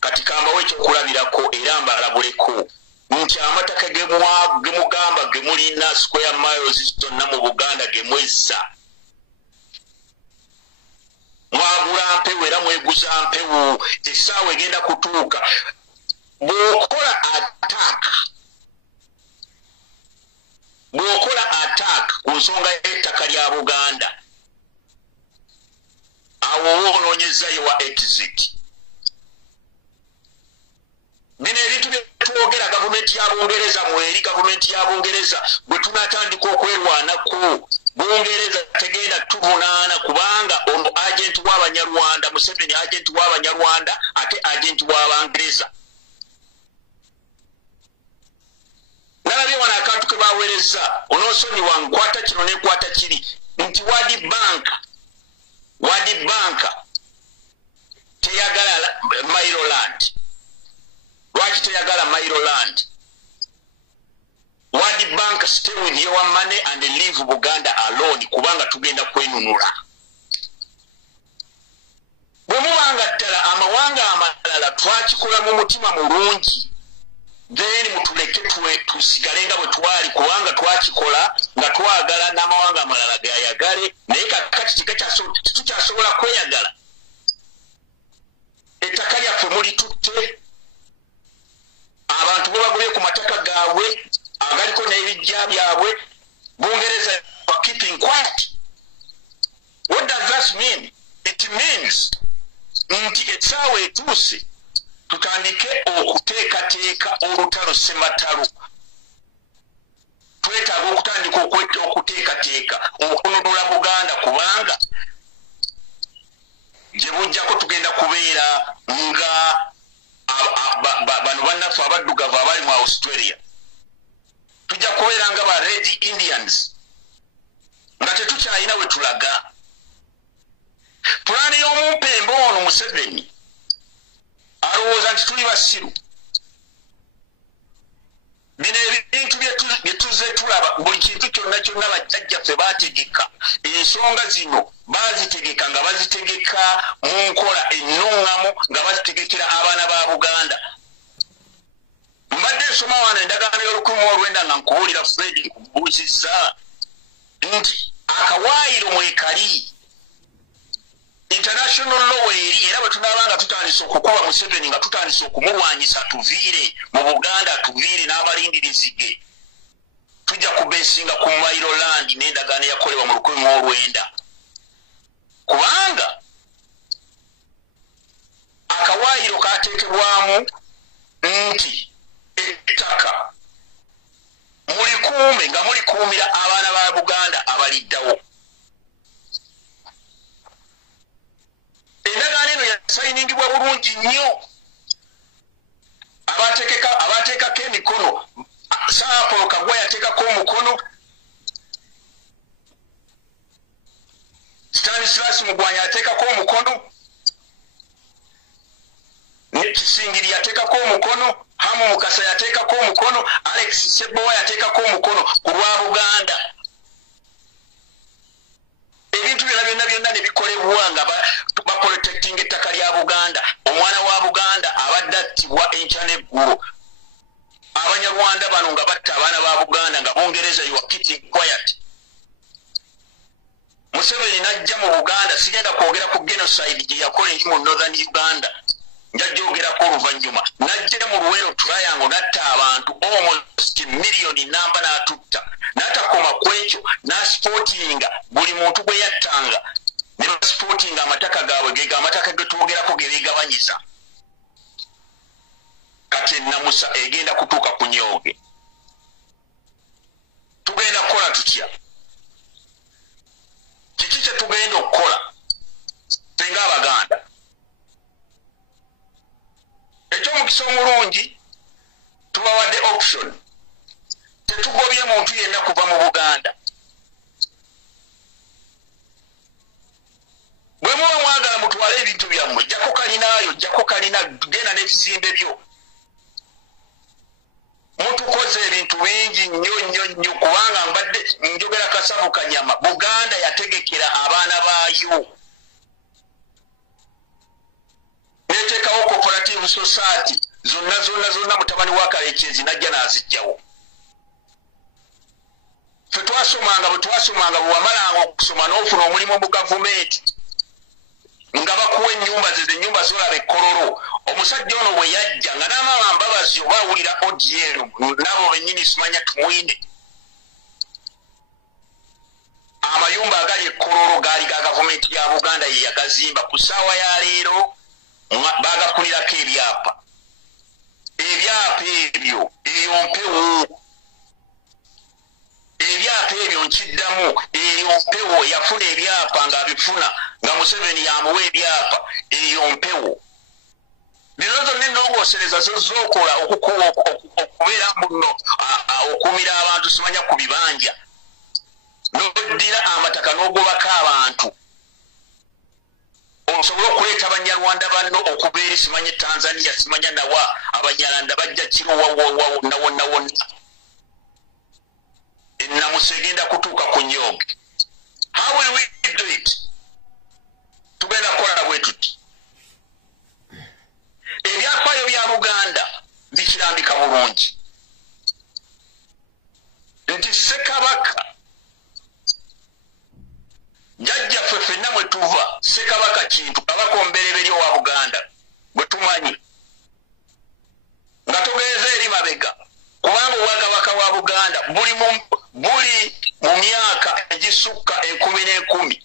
kati kambawo ekyokulabirako era mbalabuleko nti amataka gemugamba gemulina square miles zonna mu Buganda gemwezza. Mwagula mpewo era mweguza mpewo essaawa egenda kutuuka. Bw'okola attack ku nsonga y'ettaka lya Buganda awo woonoonyezayo wa exit. Bino ebintu bye twogera gavumenti ya Bungereza mweri gavumenti ya Bungereza bwe tunatandika okwerwanako Bungereza tegenda tuvunaana kubanga ono agent w'Abanyarwanda Museveni agent w'Abanyarwanda ate agent w'Abangereza. Nalabye wana akantu ke baweereza onoosonyi wankwata kino nekwata kiri nti World Bank teyagala Maryland. Lwaki teyagala Maryland? World Bank stay with your money and leave Buganda alone kubanga tugenda kwenunula. Bwe mubanga ddala amawanga amalala twakikola mu mutima mulungi then mutuleke tusigale nga bwe twali kubanga twakikola nga twagala n'amawanga amalala gayagale naye kakati tukyasobola kweyagala. Ettaka lyaffe mulitutte abantu bwebagulye ku mataka gaabwe agaliko n'ebijja byabwe. Bungereza are keeping quiet. What does that mean? It means nti essaawa etuuse tutandike okuteekateeka olutalo ssematalo. Twetaaga okutandika okuteekateeka okununula Buganda kubanga gye bujjako tugenda kubeera nga abaddugavu abali mu Australia tujja kubeera nga ba Red Indians nga tetukyalina we tulaga. Pulaani y'omumpembe ono Museveni alowooza nti tuli basiru. Bino ebintu bye tuzze tulaba buli kintu kyonna kyonna bajjajjaffe baategeka. Ensonga zino baazitegeka nga bazitegeka mu nkola ennuŋŋamu nga bazitegekera abaana ba Buganda. Mbadde nsoma wano endagaano y'Olukumi nga nkubuulira Fred nkubuuzizza nti akawaayiro mwekali international law eri era bwe tunaabanga tutandise okukuba Museveni nga tutandise okumulwanyisa tuviire mu Buganda tuviire n'abalindirizi ge tujja kubeesinga ku Mailoland n'endagaano eyakolebwa mu 1900 kubanga akawaayiro kaateekebwamu nti ettaka mulikuume nga mulikuumira abaana ba Buganda abaliddawo. Endagaano eno yasayiningibwa bulungi nnyo abateekako emikono. Paul Kagwa yateekako omukono, Stanislas Mugwanya yateekako omukono, Kisingiri yateekako omukono, Hamu Mukasa yateekako omukono, Alex Sebowa yateekako omukono ku lwa Buganda. Ebintu byonna ne bikolebwa nga baprotecting ettaka lya Buganda. Omwana wa Buganda abadde attibwa enkya n'eggulo. Abanyarwanda bano nga batta abaana ba Buganda nga Bungereza you are keeping quiet. Museveni najja mu Buganda, sigenda kwogera ku genocide gye yakola mu Northern Uganda. Njajogera oluvannyuma najja mu Luwero Triangle natta abantu almost million namba n'atutta n'atakoma ku ekyo n'asportinga buli muntu gwe yattanga ne basportinga amataka gaabwe ge amataka ge twogerako ge beegabanyiza. Kati ennamusa egenda kutuuka ku Nyooge. Tugenda kukola tutya? Kiki kye tugenda okukola singa Abaganda? Eky'omukisa omulungi tubawadde option. Tetugobye muntu yenna kuva mu Buganda. Bwe muba mwagala mutwale ebintu byammwe jjako kalinaayo, jjako kalina genda n'ebizimbe byo. Mutukoze ebintu bingi nnyo kubanga mbadde njogera Kasavu Kanyama. Buganda yategekera abaana baayo. Neteekawo cooperative society zonna mutabani wa Kalekyezi najja n'azijjawo. Ffe bwe twasomanga bwe wamalanga okusoma n'ofuna omulimu mu gavumenti nga bakuwa ennyumba ennyumba zolaba ekkololo. Omusajja ono bwe yajja nga n'amaama mbabazi oba awulira ODL n'abo bennyini simanya tumwine. Amayumba agali ekkololo gaali ga gavumenti ya Buganda ye yagazimba. Ku ssaawa ya leero baagakulirako ebyapa. Ebyapa ebyo eyo mpewo. Ebyapa ebyo nkiddamu eyo mpewo. Yafuna ebyapa ng'abifuna nga Museveni yamuwa ebyapa eyo mpewo. Bino zonna ennongoosereza zozookola okubeera muno okumira abantu simanya ku bibanja n'oddira amataka n'ogobako abantu osobola okuleeta Abanyarwanda banno okubeera simanya Tanzania simanya nawa Abanyarwanda bajja kiruwa wonna. Ennamusa egenda kutuuka ku Nyooge. How will we do it? Tugenda kukola bwe tuti. Ebyafaayo bya Buganda bikirambika bulungi nti Ssekabaka jjajjaffe ffenna mwe tuva Ssekabaka Kintu kabaka omubereberye wa Buganda bwe tumanyi nga togenze eri mabega kubanga obwakabaka wa Buganda buli mu myaka egisukka 10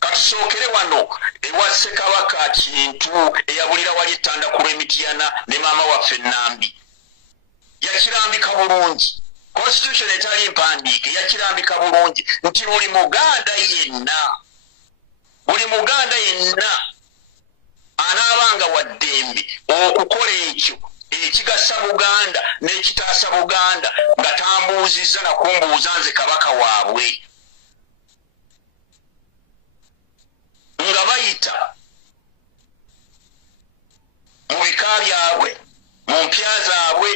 Katusookere wano ewa Ssekabaka Kintu eyabulira wali ettanda ku lw'Emityana ne maama waffe Nambi. Yakirambika bulungi. Constitution etali mpandiike yakirambika bulungi nti buli Muganda yenna anaabanga waddembe okukola ekyo ekigasa Buganda n'ekitaasa Buganda nga tambuuzizza na kumbuuza nze kabaka waabwe nga bayita mu bika byabwe mu mpya zaabwe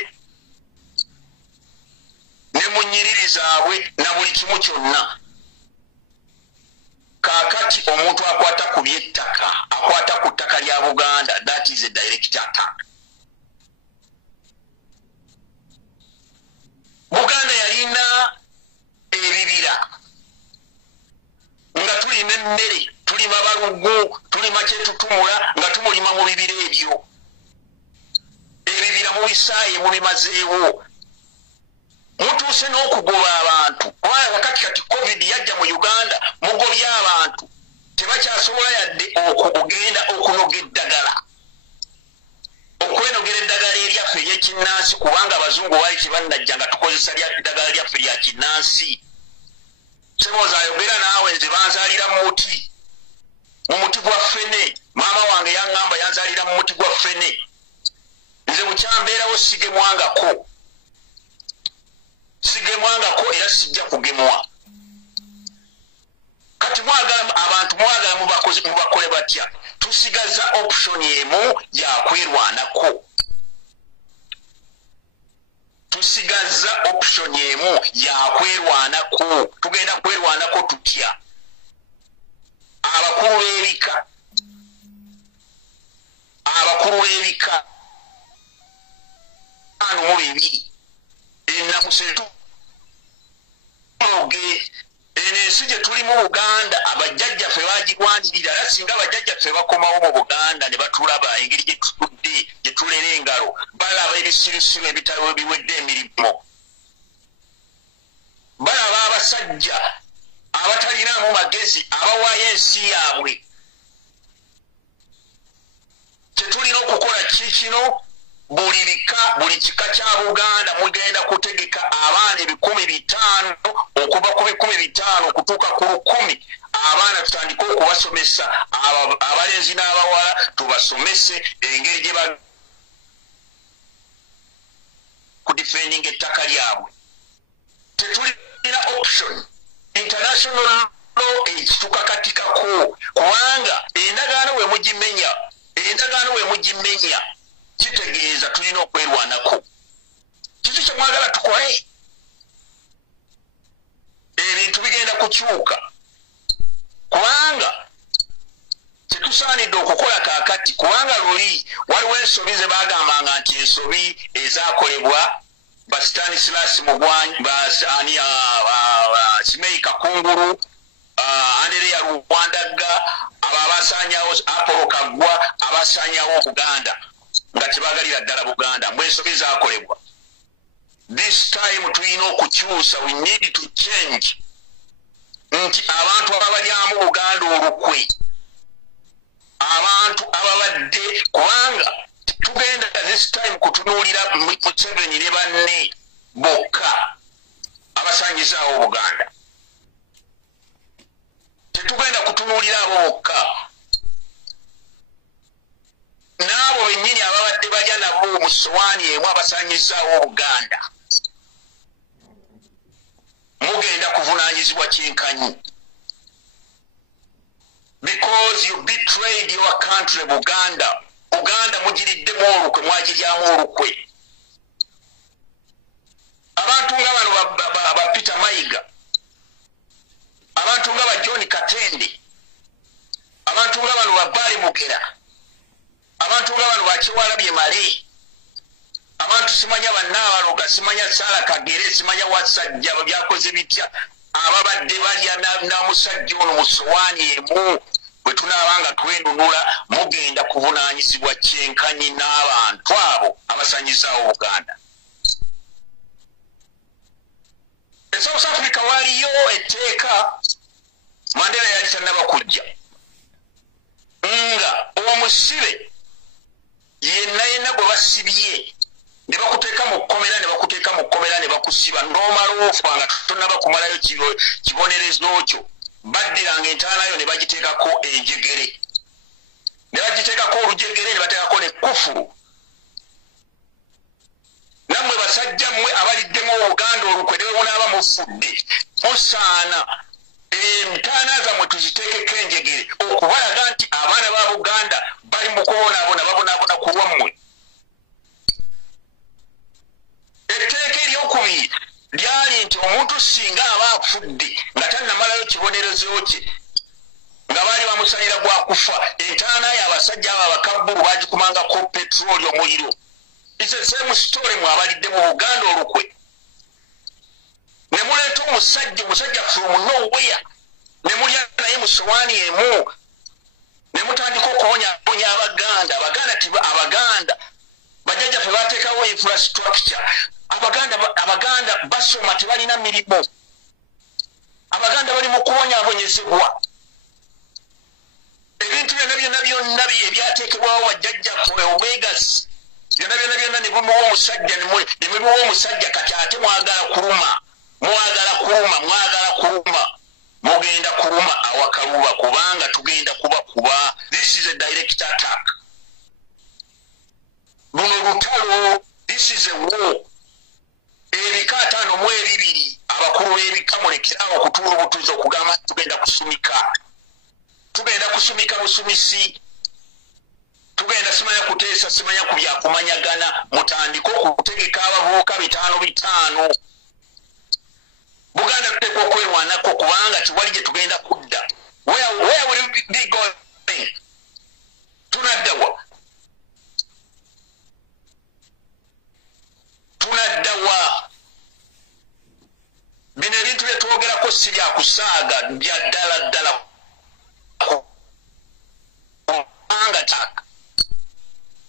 ne mu nnyiriri zaabwe na buli kimu kyonna. Kaakati omuntu akwata ku by'ettaka akwata ku ttaka lya Buganda, that is a direct attack. Buganda yalina ebibira nga tulima emmere, tulima balugu, tulima kyetutumula nga tumulima mu bibira ebyo. Ebibira mubisaaye mubimazeewo. Mutuuse n'okugoba abantu kubanga kati covid yajja mu Uganda mugobye abantu tebakyasobola yadde okugenda okunoga eddagala okwenogera eddagala eryaffe ery'ekinnansi kubanga abazungu baali tebannajja nga tukozesa eddagala lyaffe lya kinnansi. Sebooza ayogera naawe nze banzaalira mu muti gwa ffene. Maama wange yaŋŋamba yanzaalira mu muti gwa ffene. Nze bukyambeerawo sigemwangako era sijja kugemwa. Kati abantu mwagala mubakole batya? Tusigaza option emu yakwerwanako. Tugenda kwerwanako tutya? Abakulu b'ebika 52 ennamusetu ensi gye tuli mu Buganda abajjajjaffe bagirwanirira era singa abajjajjaffe bakomawo mu Buganda ne batulaba engeri gye tutudde gye tulera engalo balaba ebisirusiru ebitabo biwedde emirimu balaba abasajja abatalinamu magezi abawaayo ensi yaabwe. Tetulina okukola kikino buli kika kya Buganda mugenda kutegeka abaana 500 okuva ku 500 okutuuka ku 1000 abaana tutandike okubasomesa abalenzi n'abawala tubasomese engeri gye kudifending ettaka lyabwe. Tetulina option. International law ekitukakatikako kubanga endagaano we mugimenya kitegeeza tulina okwerwanako. Kiki kye mwagala tukole? Ebintu bigenda kukyuka kubanga tetusaanidde okukola kaakati kubanga luli waliwo ensobi ze bagambanga nti ensobi ezaakolebwa Stanislas Mugwanyi Simeyi Kakungulu Andereya Rwandagga abasanyawo Apollo Kaggwa abasanyawo Buganda nga tebagalira ddala Buganda mwensobi zaakolebwa. This time tulina okukyusa, we need to change. Nti abantu ababalyamu Buganda olukwe, abantu ababadde kubanga tugenda this time kutunuulira Museveni ne banne bokka abasanyizaawo Buganda. Tetugenda kutunuulira abo bokka n'abo bennyini ababadde balya nabo mu ssowaani emu abasanyizaawo Buganda. Mugenda kuvunaanyizibwa kyenkanyi because you betrayed your country Buganda. Buganda mugiriddemu olukwe, mwagiryamu olukwe. Abantu nga bano ba Peter Mayiga, abantu nga ba John Katende, abantu nga bano ba Bali Mugera, abantu nga bano ba Kyewalabye Male, abantu simanya bannaabaloga, simanya Sala Kagere, simanya Wasajja byakoze bitya ababadde balya na musajja ono mu ssowaani emu. Bwe tunaabanga twenunula mugenda kuvunaanyizibwa kyenkanyi n'abantu abo abasanyizaawo Buganda. South Africa waliyo etteeka Mandela yali tannaba kujja nga omusibe yenna gwe basibye ne bakuteeka mu kkomera ne bakusiba n'omala ofa nga tonnaba kumalayo kibonerezo kyo baddiranga entaana yo ne bagiteekako enjegere ne bagiteekako olujegere ne bateekako ne kufuru. Nammwe basajja mmwe abaliddemu Obuganda olukwe ne munaaba mufudde musaana entaana zammwe tuziteekeko enjegere okubalaga nti abaana ba Buganda bali mu babonaabona ku lwammwe. Etteeka eryokubiri lyali nti omuntu singa aba afudde nga tannamalayo kibonerezo kye nga baali bamusalira gwa kufa, entaana ye abasajja abo abakabbulu bagikumangako petroli omuliro. It's the same story mwabalidde mu Buganda olukwe. Ne muleeta omusajja from nowhere ne mulya naye mu sowaani emu ne mutandika okuwonya Abaganda bajjajjaffe bateekawo infrastructure. Abaganda basoma tebalina mirimu. Abaganda bali mu kuwonyabonyezebwa. Ebintu byonna ebyateekebwawo bajjajjaffe Omegas byonna ne bimuwa omusajja kati ate mwagala kuluma mugenda kuluma awakaluba kubanga tugenda kuba. This is a direct attack. Luno lutalo, this is a war. Ebika 5 mu 2 abakulu b'ebika mulekerawo okutuula obutuuzi okugamba tugenda kusumika busumisi. Tugenda simanya kuteesa simanya kubyakumanyagana mutandika okutegeka abavubuka 5 Buganda tuteekwa okwerwanako kubanga tiwali gye tugenda kudda. Where will we be going? Tunaddawa. Bino ebintu bye twogerako si bya kusaaga bya ddala kubanga taka.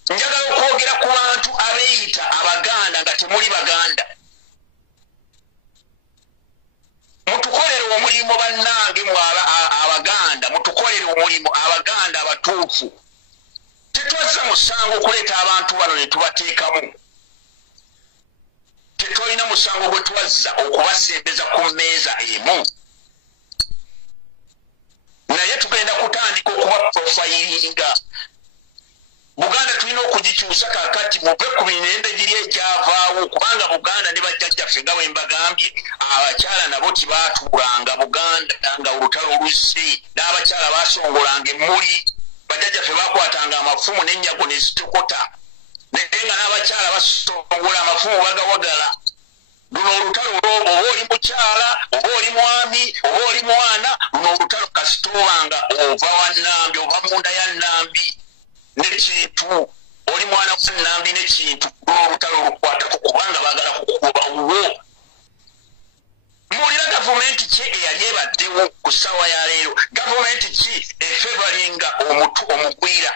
Njagala okwogera ku bantu abeeyita Abaganda nga temuli Baganda. Mutukolere omulimu bannange Abaganda, mutukolere omulimu Abaganda abatuufu. Tetwazza musango okuleeta abantu bano ne tubateekamu. Tetolina musango gwe twazza okubasembeza ku mmeeza emu. Naye tugenda kutandika okuba profilinga. Buganda tulina okugikyusa kakati muve ku mirembe giri egyavaawo kubanga Buganda ne bajjajjaffe nga bwe mbagambye abakyala nabo tibaatuulanga Buganda nga olutalo olusse n'abakyala baasongolanga emmuli. Bajjajjaffe baakwatanga amafumu n'ennyago ne zitokota naye nga n'abakyala basongola amafumu bagawagala. Luno olutalo oba oli mukyala oba oli mwami oba oli mwana, luno olutalo kasitoolanga ova wa Nnambi ova munda ya Nnambi n'ekintu oli mwana wa Nnambi n'ekintu, luno olutalo olukwatako kubanga baagala kukuba wo. Muwulira gavumenti ki eyali ebaddewo ku ssaawa ya leero? Gavumenti ki efevalinga omugwira?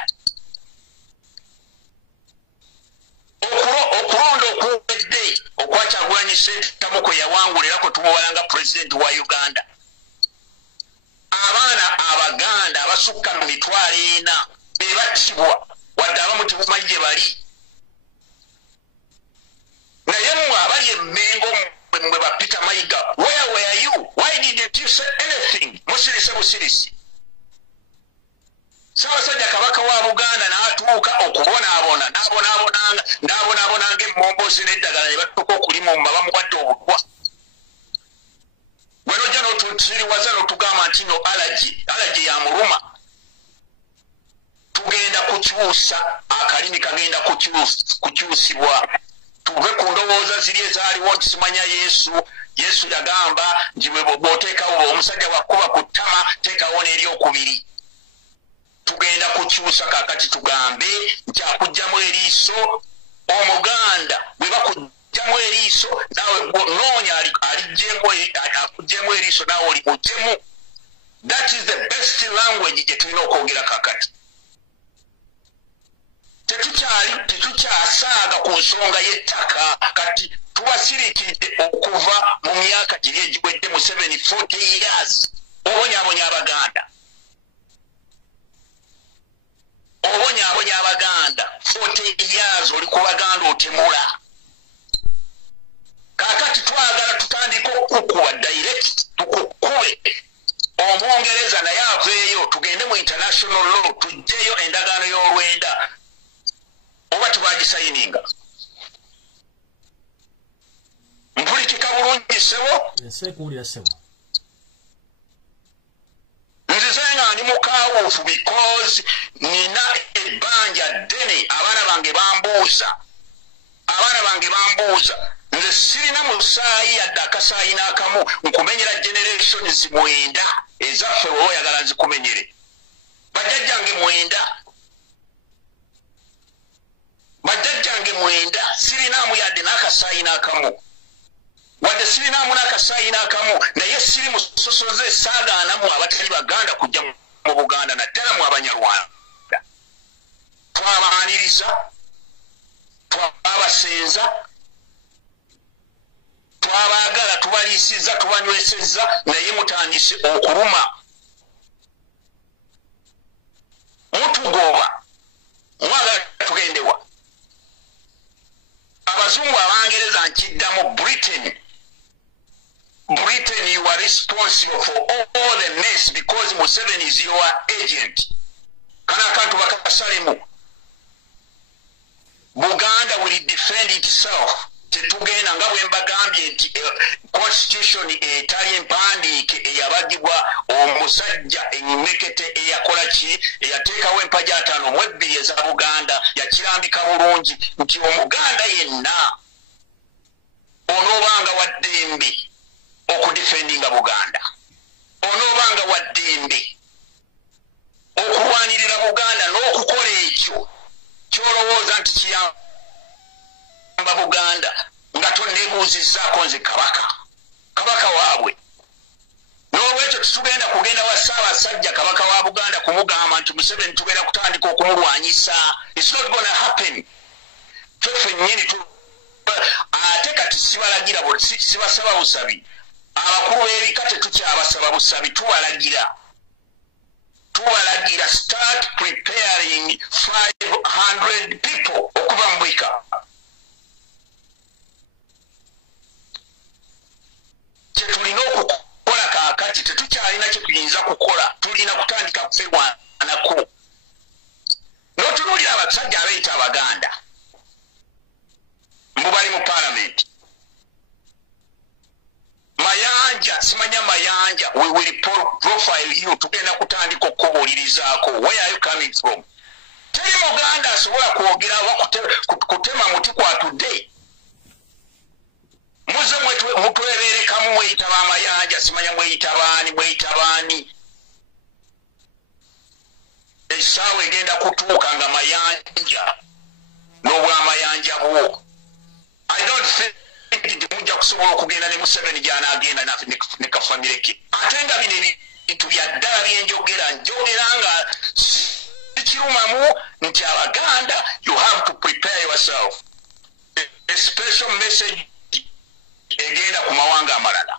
Okulonda okuwedde okwa Kyagulanyi Ssentamu kwe yawangula era kwe tumubalanga pulezidenti wa Uganda. Abaana Abaganda abasukka mu 40 be battibwa wadde abamu tebumanyi gye bali. Naye mmwe abali Emmengo mwe ba Peter Mayiga, where were you? Why didn't you say anything? Busirisi. Ssaabasajja Kabaka wa Buganda n'atuuka okubonaabona n'abonaabonanga emmombozi n'eddagala ne batuuka okulimumba bamuwadde obutwa. Bwe nojja n'otusiriwaza n'otugamba nti no allergy ya muluma. Tugenda kukyusa, akalimi kagenda kukyusibwa. Tuve ku ndowooza ziri ezaaliwo nti simanya Yesu yagamba nti bw'oteekawo omusajja bw'akuba ku ttama teekawo n'eryokubiri. Tugenda kukyusa kakati tugambe nti akuggyamu eriiso Omuganda bwe bakuggyamu eriiso naawe noonya akuggyamu eriiso naawe olimuggyamu. That is the best language gye tulina okwogera kakati. Tetukyasaaga ku nsonga y'ettaka kati tubasiriikidde okuva mu myaka giri egiwedde mu 40 years obonyaabonya Abaganda. Obonyaabonya Abaganda 40 years oli ku Baganda otemula. Kakati twagala tutandika okukuba direct tukukube Omungereza naye aveeyo tugende mu mu international law tujjeyo endagaano y'olwenda oba tubagisayininga mpulika bulungi sebo nsekuwulira sebo nzizenga ndi mukawufu because nina ebbanja ddene abaana bange bambuuza nze sirina musaayi yadde akasaayi n'akamu nkumenyera generations 9 ezaffe wowe oyagala nzikumenyere bajjajjange 9 sirinaamu yadde n'akasaayi n'akamu wadde sirinaamu n'akasaayi n'akamu naye siri musosoze saagaanamu abatali baganda kujja mu Buganda naddala mu Abanyarwanda twabaaniriza twabasenza twabaagala tubaliisizza tubanywesezza naye mutandise okuluma mutugoba mwagala tugendewa abazungu abangereza nkiddamu Britain you are responsible for all the mess because Museveni is your agent kana akantu bakasalemu Buganda will defend itself tetugenda nga bwe mbagambye nti constitution etali empandiike eyabagibwa omusajja enyimekete eyakola ki eyateekawo empaja 5 mu 2 eza Buganda yakirambika bulungi nti omuganda yenna onoobanga waddembe okudefendinga Buganda onoobanga waddembe okulwanirira Buganda n'okukola ekyo kyolowooza nti kiyamba Buganda nga tonneebuuzizzaako nze kabaka waabwe n'olwekyo tutugenda kugenda wa Ssaabasajja kabaka wa Buganda kumugamba nti Museveni tugenda kutandika okumulwanyisa. It's not gonna happen. Feffe nnyini ate kati sibalagira sibasaba busabi abakulu b'ebika tetukyabasaba busabi tubalagira start preparing 500 people okuva mu bwika kyetulina okukola kaakati tetukyalina kyetuyinza kukola tulina kutandika kuferwanako n'otunuulira abasajja abeeyita Abaganda mbubali mu parliament Mayanja simanya Mayanja we will profile you tugenda kutandika okubuulirizaako where are you coming from teri Muganda asobola kwogera kutema muti kwa today muze mutweberekamu mweyitaba Amayanja simanya mweyita baani essaawa egenda kutuuka nga Mayanja n'obwamayanja bwo I don't think mujja kusobola okugenda ne Museveni gy'anaagenda ne kafamire ke ate nga bino ebintu bya ddala njogera nga sikirumamu nti Abaganda you have to prepare yourself a special message egenda ku mawanga amalala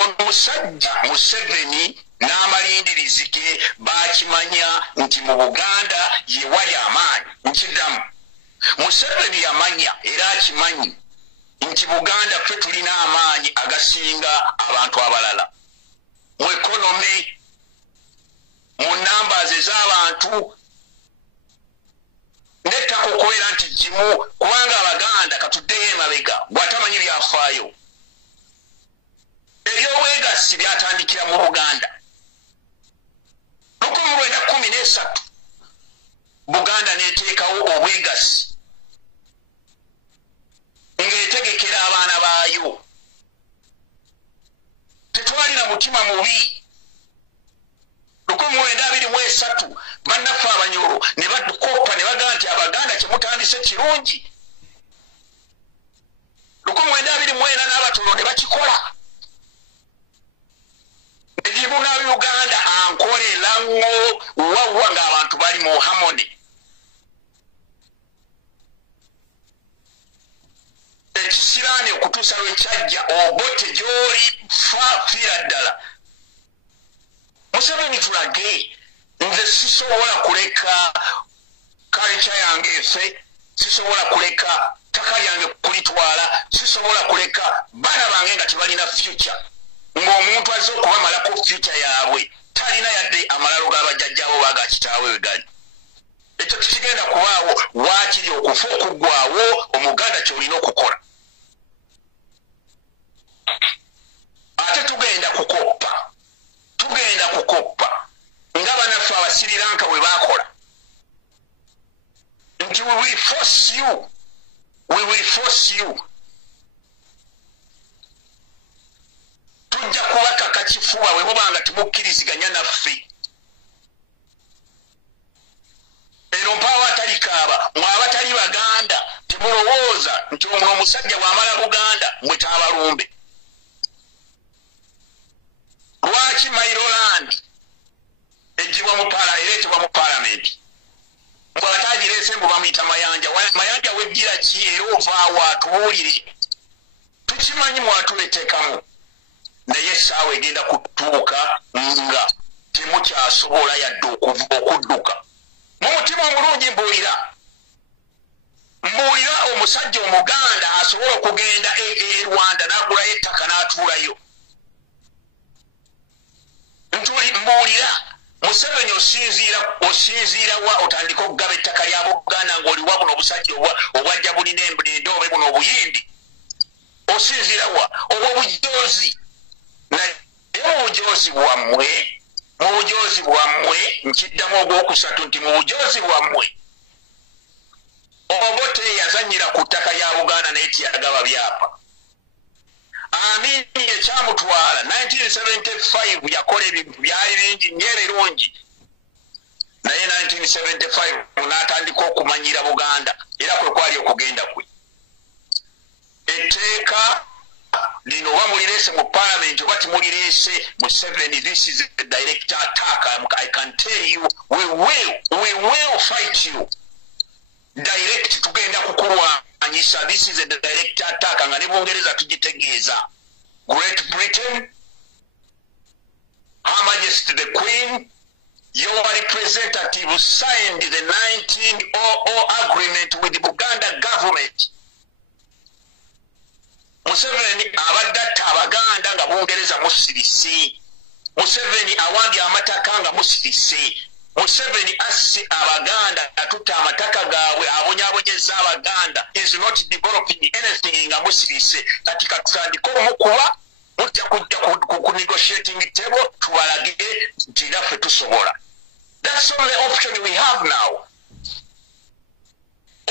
omusajja Museveni n'amalindirizi ge bakimanya nti mu Buganda ye wali amaanyi nkiddamu Museveni yamanya era akimanyi nti Buganda ffe tulina amaanyi agasinga abantu abalala mu ekonomi mu numbers ez'abantu nettako okubeera nti kimu kubanga Abaganda katuddeyo emabega bw'atamanyi byafaayo ebyobwegassi byatandikira mu Buganda 1913 Buganda neteekawo obwegassi ng'etegekera abaana baayo tetwalina mutima mubi 1923 bannaffe Abanyoro ne badukoppa ne bagamba nti Abaganda kyemutandise kirungi 1924 n'Abatoro ne bakikola edibuna Uganda ankolera ngo wawa ng'abantu bali mu harmony ekisiraane okutuusa lwekyajja obote gy'oli fiira ddala Museveni tulage nze sisobola kuleka culture yange efe sisobola kuleka ttaka lyange kulitwala sisobola kuleka baana bange nga tebalina future ng'omuntu azze okubamalako future yaabwe talina yadde amalalo g'abajjajjawo baga kitaawe wegali ekyo tikigenda kubaawo waakiri okufa okuggwaawo omuganda kyolina okukola ate tugenda kukoppa nga banaffe abasiriranka bwe baakola nti we will force you tujja kubakaka kifuba bwe muba nga temukkiriziganya naffe eno mpaawo atalikaaba mwe abatali baganda temulowooza nti ono omusajja bw'amala buganda mwe taabalumbe lwaki Maryland ejjibwa ereetebwa mu paalamenti bw'atagirese mbu bamuyita mayanja wejjira ki era ovaawo atuwulire tukimanyi mwatuleteekamu naye essaawa egenda kutuuka nga temukyasobola yadde okudduka mu mutima omulungi mbuulira omusajja omuganda asobola okugenda e Rwanda n'agulayo ettaka n'atuulayo mbuulira Museveni osinziira wa otandika okugaba ettaka lya Buganda ng'oliwa buno obusajja obwajja bulina endoobe buno obuyindi osinziira wa obw'obujoozi naye mu bujoozi bwammwe nkiddamu ogwokusatu nti mu bujoozi bwammwe Obote yazanyira ku ttaka lya Buganda naye tiyagaba byapa Amini ekyamutwala 1975 yakola ebintu byali bingi nnyo erungi naye 1975 n'atandika okumanyira Buganda era kwe kwali okugenda kwe etteeka lino oba mulireese mu parliament oba timulireese mu 7 this is a direct attack I can tell you we will fight you direct tugenda kukulwanyisa this is a direct attack nga ne Bungereza tugitegeeza Great Britain Her Majesty the Queen your representative signed the 1900 agreement with the Buganda government Museveni abadde atta Abaganda nga Bungereza musirise Museveni awambye amataka nga musirise Museveni assi Abaganda atutta amataka gaabwe abonyaabonyeza Abaganda is not developing anything nga musirise kati katutandika omukuba mujja kujja ku negotiating table tubalage nti naffe tusobola that's only option we have now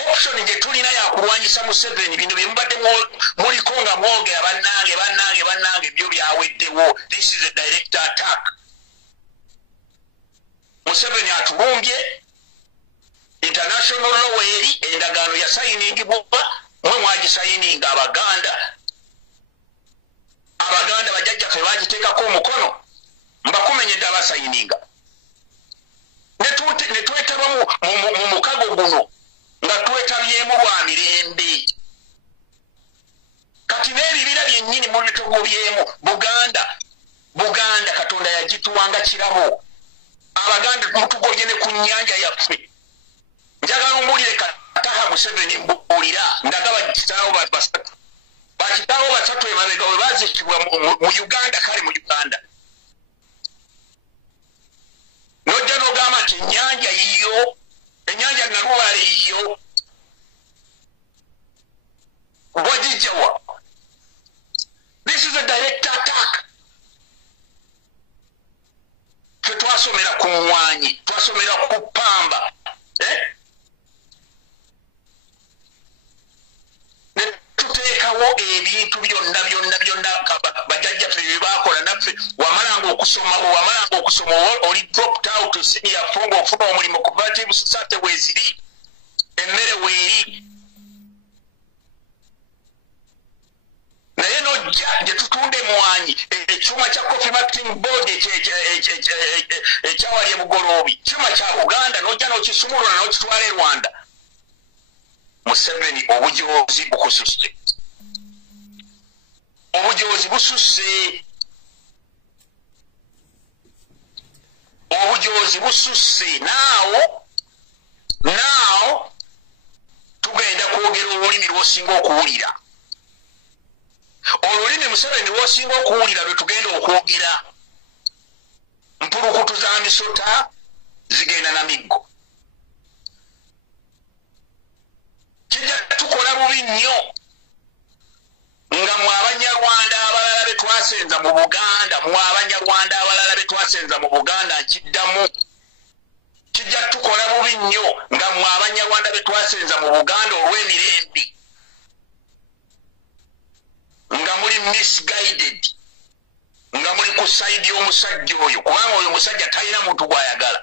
option gye tulina yakulwanyisa Museveni bino bye mubadde muliko nga mwogera bannange byo byaweddewo this is a direct attack Museveni atulumbye international law eri endagaano ya sayiningibwa mwe mwagisayininga Abaganda bajjajjaffe bagiteekako omukono mbakumenyedde abasayininga ne twetaba mu mukago guno nga twetabyemu lwa mirembe kati n'ebibira byennyini mu bitugobyemu Buganda Katonda yagituwanga kirabo Abaganda mutugobye ne ku nnyanja yaffe njagala omuwulire kataha Museveni mbuulira ndagaba kitaawo bakitaawo basatu emabega we baazikibwa mu Uganda kale mu Uganda nojja n'ogamba nti ennyanja Nalubaale yiyo bwagijjawa this is a direct attack twasomera ku mwanyi twasomera ku Pamba ne tuteekawo ebintu byonna bajjajjaffe bye baakola naffe wamalanga okusoma oli dropped out senior fongo ofuna omulimu cooperative society weeziri emmere weeri naye nojja gye tutunda emwanyi ekyuma kya coffee marketing board ekyawali ebugoloobi kyuma kya Buganda nojja n'okisumulula n'okitwala e Rwanda Museveni obujoozi bukususse obujoozi bususse naawo tugenda kwogera olulimi lw'osinga okuwulira olulimi Museveni lw'osinga okuwulira lwe tugenda okwogera mpulukutu bisota zigenda na miggo kijja tukola bubi nnyo nga mwe abanyarwanda abalala be twasenza mu Buganda mwe abanyarwanda abalala be twasenza mu Buganda nkiddamu kijja tukola bubi nnyo nga mwe abanyarwanda be twasenza mu Buganda olw'emirembe nga muli misguided nga muli ku side y'omusajja oyo kubanga oyo musajja talina muntu gw'ayagala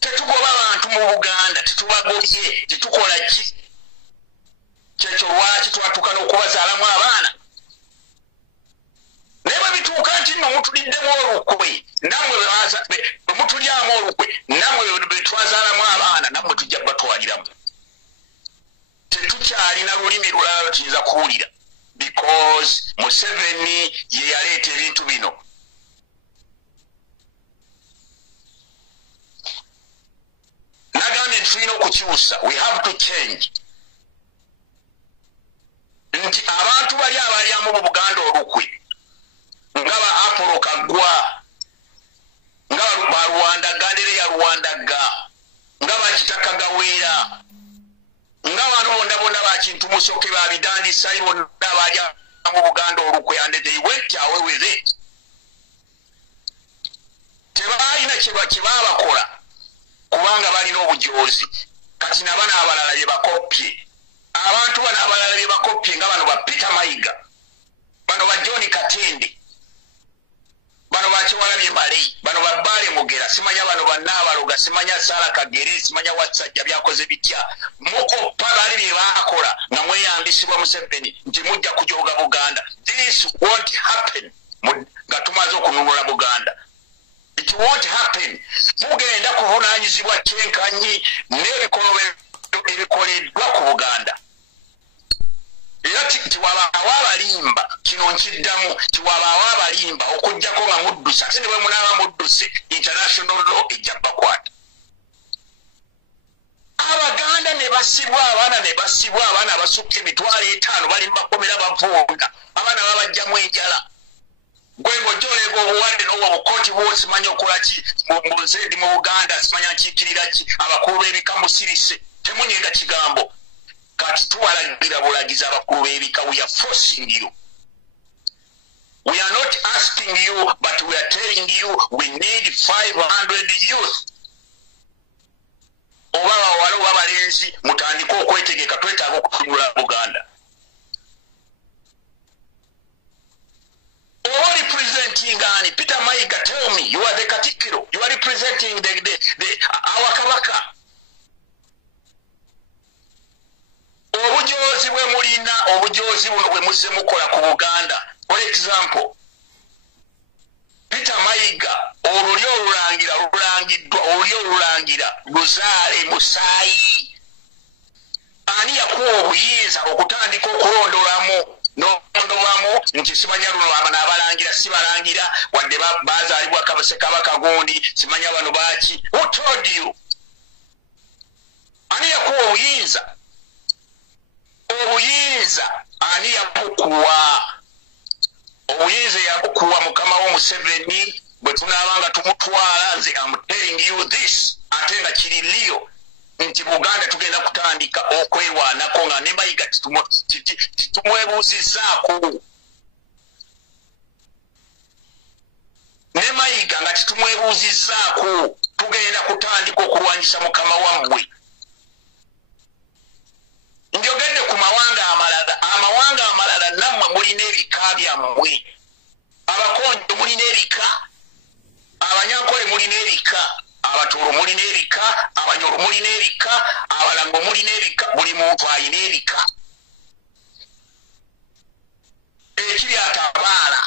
tetugoba abantu mu Buganda tetubagobye tetukola ki kyekyo lwaki twatuuka n'okubazaalamu abaana naye bwe bituuka nti nno mutuliddemu olukwe nammwe bwe mutulyamu olukwe nammwe bwe twazaalamu abaana nammwe tujja kubatwaliramu tetukyalina lulimi lulala tuyinza kuwulira because Museveni ye yaleeta ebintu bino nagambye nti tulina okukyusa we have to change nti abantu bali abalyamu mu Buganda olukwe nga ba Apollo Kaggwa nga ba Rwandaga Ndereya Rwandaga nga ba Kitaka Gaweera nga bano bonna bonna ba Kintu Musoke ba Bidandisa bonna abalya mu Buganda olukwe and they went away with it tebalina kyebabakola kubanga balina obujozi kati nabana abalala bye bakopye abantu bano abalala bye bakopye nga bano ba Peter Mayiga bano ba John Katende bano ba Kyewalabye Male bano ba Bale Mugera simanya bano ba Nabaloga simanya Sara Kagere simanya Wasajja byakoze bitya muko pabali bye bakola nga mweyambisibwa Museveni nti mujja kujoga Buganda this won't happen nga tumaze okununula Buganda it won't happen mugenda kuvunaanyizibwa kyenkanyi n'ebikoleddwa ku Buganda era tiwabaawo abalimba kino nkiddamu tiwabaawo abalimba okujjako nga muddusa ate ne bwe munaaba mudduse international law ejja bakwata Abaganda ne basibwa abaana abasukka emitwalo 5 bali mu makomera bavunda abaana babajjamu enjala gwe ng'ojoleega obuwadde n'obwo obukooti bwo simanya okola ki mu nseedi mu Buganda simanya nkiikirira ki abakulu b'ebika musirise temunyeega kigambo kati tuwalagira bulagizi abakulu b'ebika we are forcing you we are not asking you but we are telling you we need 500 youth oba bawala oba balenzi mutandike okwetegeka twetaaga okutunula Buganda oba representing ani Peter Mayiga tell me you are the Katikiro you are representing the our Kabaka obujozi bwe mulina obujozi buno bwe musemukola ku Buganda for example Peter Mayiga olulyo olulangira Luzaale Musaayi ani yakuwa obuyinza okutandika okulondolamu n'olondolamu nti simanya luno n'abalangira sibalangira wadde bazaalibwa Kabaka gundi simanya bano baaki who told you ani yakuwa obuyinza ani yabukuwa obuyinza yabukuwa mukama wo Museveni bwe tunaabanga tumutwala nze am telling you this ate nga kiri liyo nti Buganda tugenda kutandika okwerwanako nga ne Mayiga titumwebuuzizzaako ne Mayiga nga titumwebuuzizzaako tugenda kutandika okulwanyisa mukama wammwe njogedde ku mawanga amalala nammwe mulina ebika byammwe abakonjo mulina ebika abanyankole mulina ebika abatuulu mulina ebika abanyoro mulina ebika abalango mulina ebika buli muntu alina ebika ekiri atabaala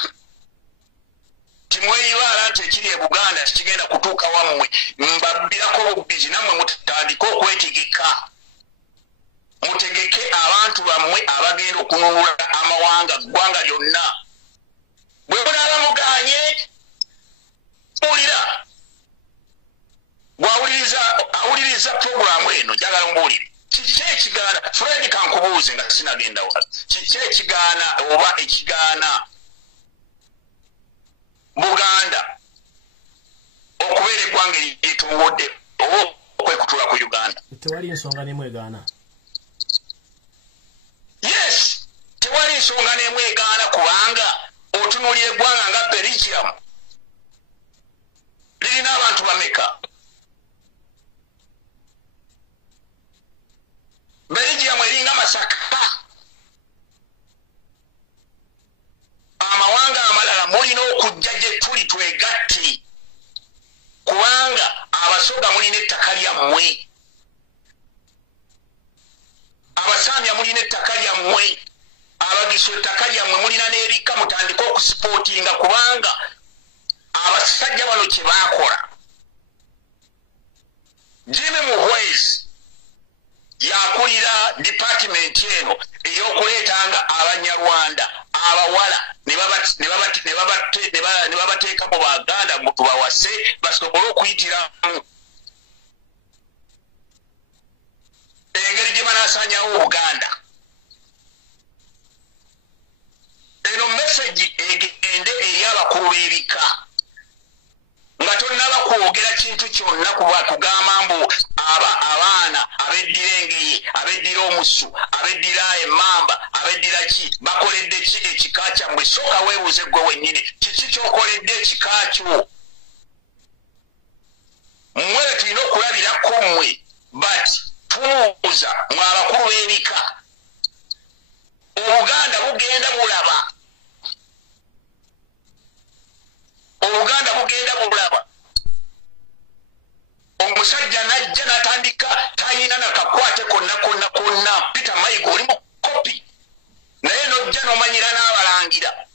timweyibaala nti ekiri e Buganda tikigenda kutuuka wammwe mbabbirako bubbizi nammwe mutandike okwetegeka mutegeke abantu bammwe abagenda okununula amawanga ggwanga lyonna bwe munaaba muganye awuliriza programu eno njagala mbuulire kiki ekigaana Fred kankubuuze nga sinagenda wala kiki ekigaana oba ekigaana Buganda eggwanga erituwodde okwekutula ku Uganda. Tewali ensonga n'emwegaana. Yes, tewali nsonga n'emwegaana kubanga otunuulira eggwanga nga Belgium lirina abantu bameka? Belgium eringa Masaka. Amawanga amalala mulina okujja gye tuli twegatte kubanga abasoga mulina ettaka lyammwe, abasamya mulina ettaka lyammwe, abagiso ettaka lyammwe mulina n'erika mutandika okusipootinga kubanga abasajja bano kye baakola. Jimmy Muhwezi yakulira department eno ey'okuleetanga Abanyarwanda abawala ne babateeka mu Baganda mu tubawase basobole okuyitiramu engeri gye banaasanyawo Obuganda. Eno message egende eri abakulu b'ebika nga tonnaba kwogera kintu kyonna kuba tugamba mbu abaana abeddira engeye, abeddira omusu, abeddira emmamba, abeddira ki bakoledde ki ekika kyammwe? Sooka weebuuze gwe wennyini kiki kyokoledde ekika kyo? Mmwe tulina okulabirako mmwe but tumubuuza mwe abakulu b'ebika Obuganda bugenda bulaba, Obuganda bugenda bulaba. Omusajja najja natandika tayina nakakwate konna Peter Mayiga oli mu kopi naye nojja n'omanyira n'abalangira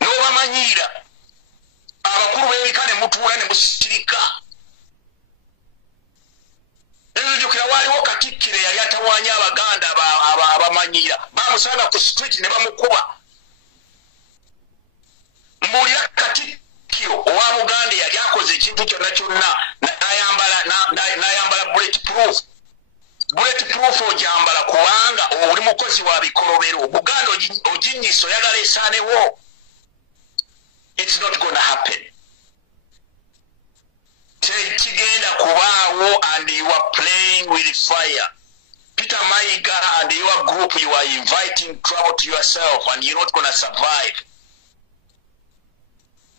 n'obamanyiira abakulu b'ebika ne mutuula ne musirika. Nenjukira waliwo Katikkiro yali atawaanya Abaganda abamanyiira bamusanga ku street ne bamukuba. Mbulira Katikkiro owa Buganda yali akoze ekintu kyonna n'ayambala bulletproof ogyambala kubanga oli mukozi wa bikolobero. Buganda oginyisa oyagala esaanewo. It's not gonna happen. Tekigenda kubaawo and you are playing with fire. Peter Mayiga and your group, you are inviting trouble to yourself and you're not gonna survive.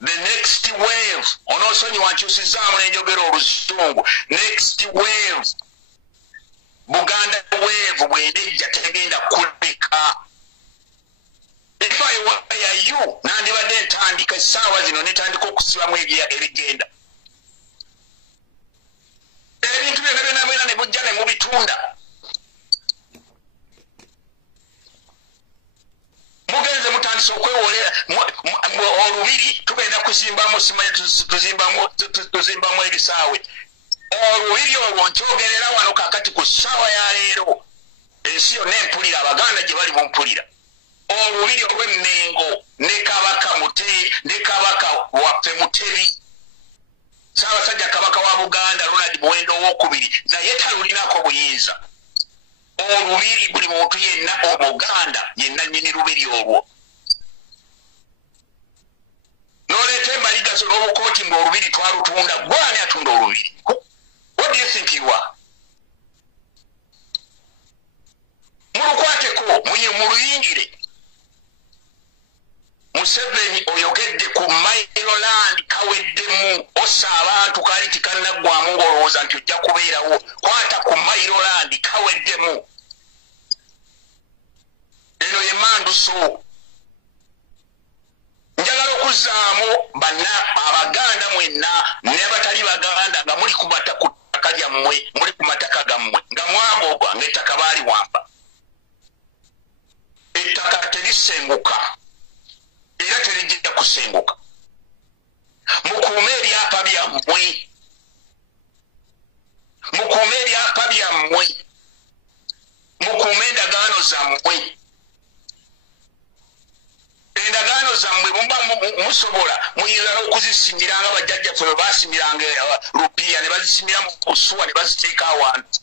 The next wave, onosonyi wankyusizaamu n'enjogera Oluzungu, next wave, Buganda wave bw'enejja tegenda kuleka. If I were you, nandibadde ntandika essaawa zino netandika okusibamu ebigenda. Ebintu byonna byonna ne mujja ne mubitunda. Mugenze mutandise okwewolera olubiri tugenda kuzimbamu simanye tuzimbamu ebisaawe. Olubiri olwo nkyogerera wano kakati ku ssaawa ya leero ensi yonna empulira Abaganda gye bali mumpulira. Olubiri olw'Emmengo ne Kabaka waffe Mutebi, Ssaabasajja Kabaka wa Buganda Ronald Muwendo II naye talulinako buyinza. Olubiri buli muntu yenna Omuganda yenna nnyini lubiri olwo. N'oleeta embaliga zo n'obukooti ng'olubiri twalutunda, gwani atunda olubiri? What do you think you are? Mulukwateko muluyingire. Museveni oyogedde ku Mailoland kaweddemu ossa abantu kali tikannaggwamu ng'olowooza nti ojja kubeerawo. Kwata ku Mailoland kaweddemu. Eno ye Manduso. Njagala okuzzaamu Abaganda mwenna n'abatali Baganda nga muli ku ttaka lyammwe, muli ku mataka gammwe nga mwamboogwa ng'ettaka baali wampa. Ettaka terisenguka era terijja kusenguka. Mukuume ebyapa byammwe, mukuume ebyapa byammwe, mukuume endagaano zammwe. Endagaano zammwe musobola muyinza n'okuzisimiranga bajjajjaffe bwe baasimiranga rupiya ne bazisimira mu kusuwa ne baziteeka awantu.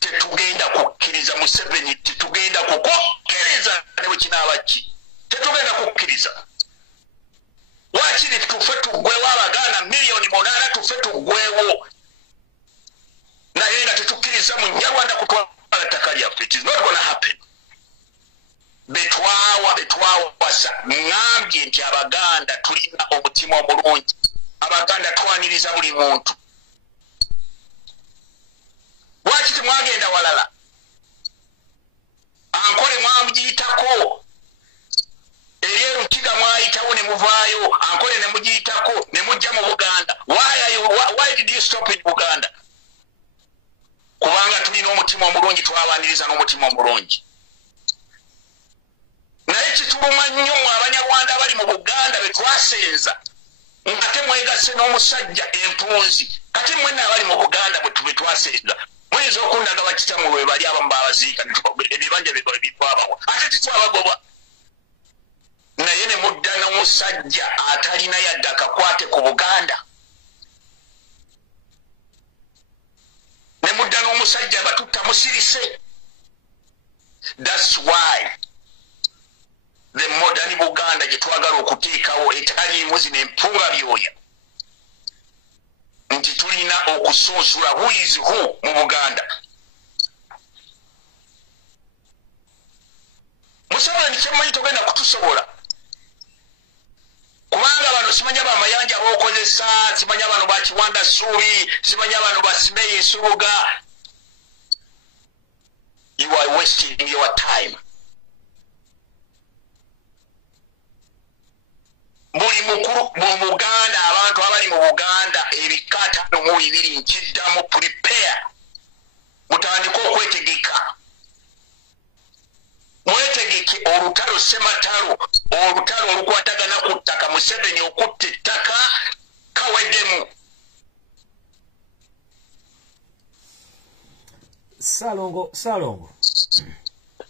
Tetugenda kukkiriza Museveni, tetugenda kukkiriza ne bwe kinaaba ki. Tetugenda kukkiriza. wakiri tufe tuggwewo abaganda miliyoni 8 tufe tuggwewo naye nga tetukkiriza mu Nyarwanda kutwala ttaka lyaffe. It is not gonna happen. Betwawasa ngambye nti abaganda tulina omutima omulungi. Abaganda twaniriza buli muntu. Wakiti mwagenda walala ankole mwamugiyitako eriye Rutiga mwayitawo ne muvaayo ankole ne mugiyitako ne mujja mu Buganda. Why did you stop in Buganda? Kubanga tulina omutima omulungi, twabaniriza n'omutima omulungi. Naye kituluma nnyo mu Abanyarwanda bali mu Buganda be twasenza nga temwegase n'omusajja empunzi. Kati mwenna abali mu Buganda bwe twasenza muyinza okundaga bakitamu bwe bali abamu babaziika ebibanja bitwabawa ate titwabagoba. Naye ne mudda n'omusajja atalina yadde akakwate ku Buganda. Ne mudda n'omusajja batutta musirise. That's why the modern Buganda gye twagala okuteekawo etaliimu zino empunga byoya nti tulina okusunsula who is who mu Buganda. Museveni kyemmanyi togenda kutusobola kubanga bano simanya bamayanja bookozesa, simanya bano bakiwanda Ssuubi, simanya bano basimeyi Nsubuga. You are wasting your time. Buli mukulu mu Buganda, abantu abali mu Buganda ebika 5 nkiddamu prepare. Mutandika okwetegeka. Mwetegeke olutalo Ssematalo, olutalo olukwatagana ku ttaka. Museveni okutta ettaka kaweddemu. Salongo.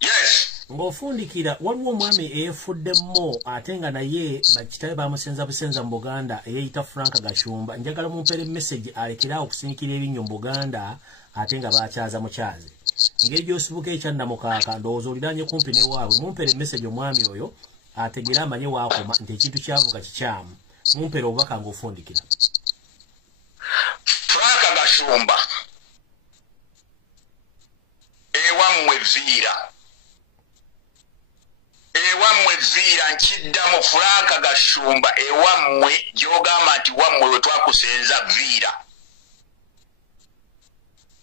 Yes. Ng'ofundikira waliwo omwami eyefuddemmo ate nga naye bakitabe bamusenza busenza mu Buganda eyeyita Frank Gashumba. Njagala mumpere message alekera okusinikira ebinnyo mu Buganda ate nga bakyaza mukyaze. Ngeri gy'osibuka ekyannamukaaka ndowooza oliranye kumpi ne waabwe. Mumpere message omwami oyo ategere amanye waakoma nti ekintu kyavuga kikyamu. Mumpere obubaka ng'ofundikira. Frank Gashumba ewammwe Viira. Ewammwe Viira nkiddamu Frank Gashumba ewammwe gy'ogamba nti wammwe we twakusenza Viira.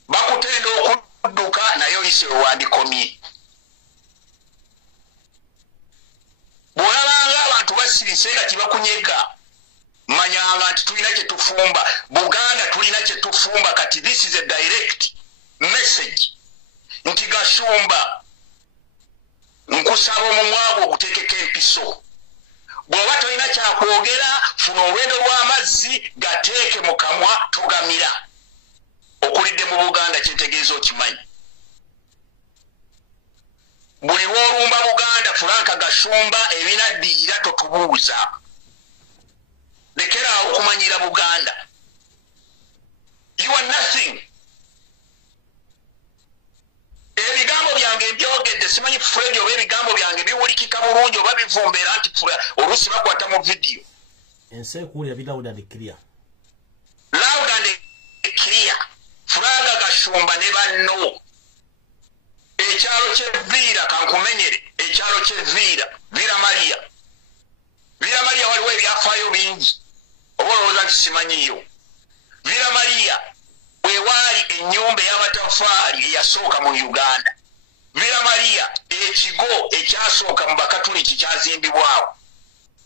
Bakutenda okudduka naye oyise wewandikomye. Bw'olabanga abantu basirise nga kibakunyega manyanga nti tulina kye tufumba. Buganda tulina kye tufumba kati. This is a direct message nti Gashumba nkusaba omumwa gwo oguteekeko empiso. Bw'oba tolina kyakwogera funa olwendo lw'amazzi gateeke mu kamwa togamira. Okulidde mu Buganda kyentegeeza okimanyi. Buli lw'olumba Buganda Frank Gashumba ebinaddiira totubuuza. Lekera okumanyira Buganda. You are nothing. Ebigambo byange byogedde simanyi Fred oba ebigambo byange biwulikika bulungi oba bivumbera nti oluusi bakwata mu vidiyo. Ensi ekuwulira bi loud and clear. Loud and clear. Frank Gashumba ne banno. Ekyalo kye Viira kankumenyere. Ekyalo kye Viira Maria. Viira Maria waliwo ebyafaayo bingi. Oba olowooza nti simanyiyo. Viira Maria wewaali ennyumba ey'amatafaali eyasooka mu Uganda. Viira Maria ekigo ekyasooka mu Bakatuliki kyazimbibwawo.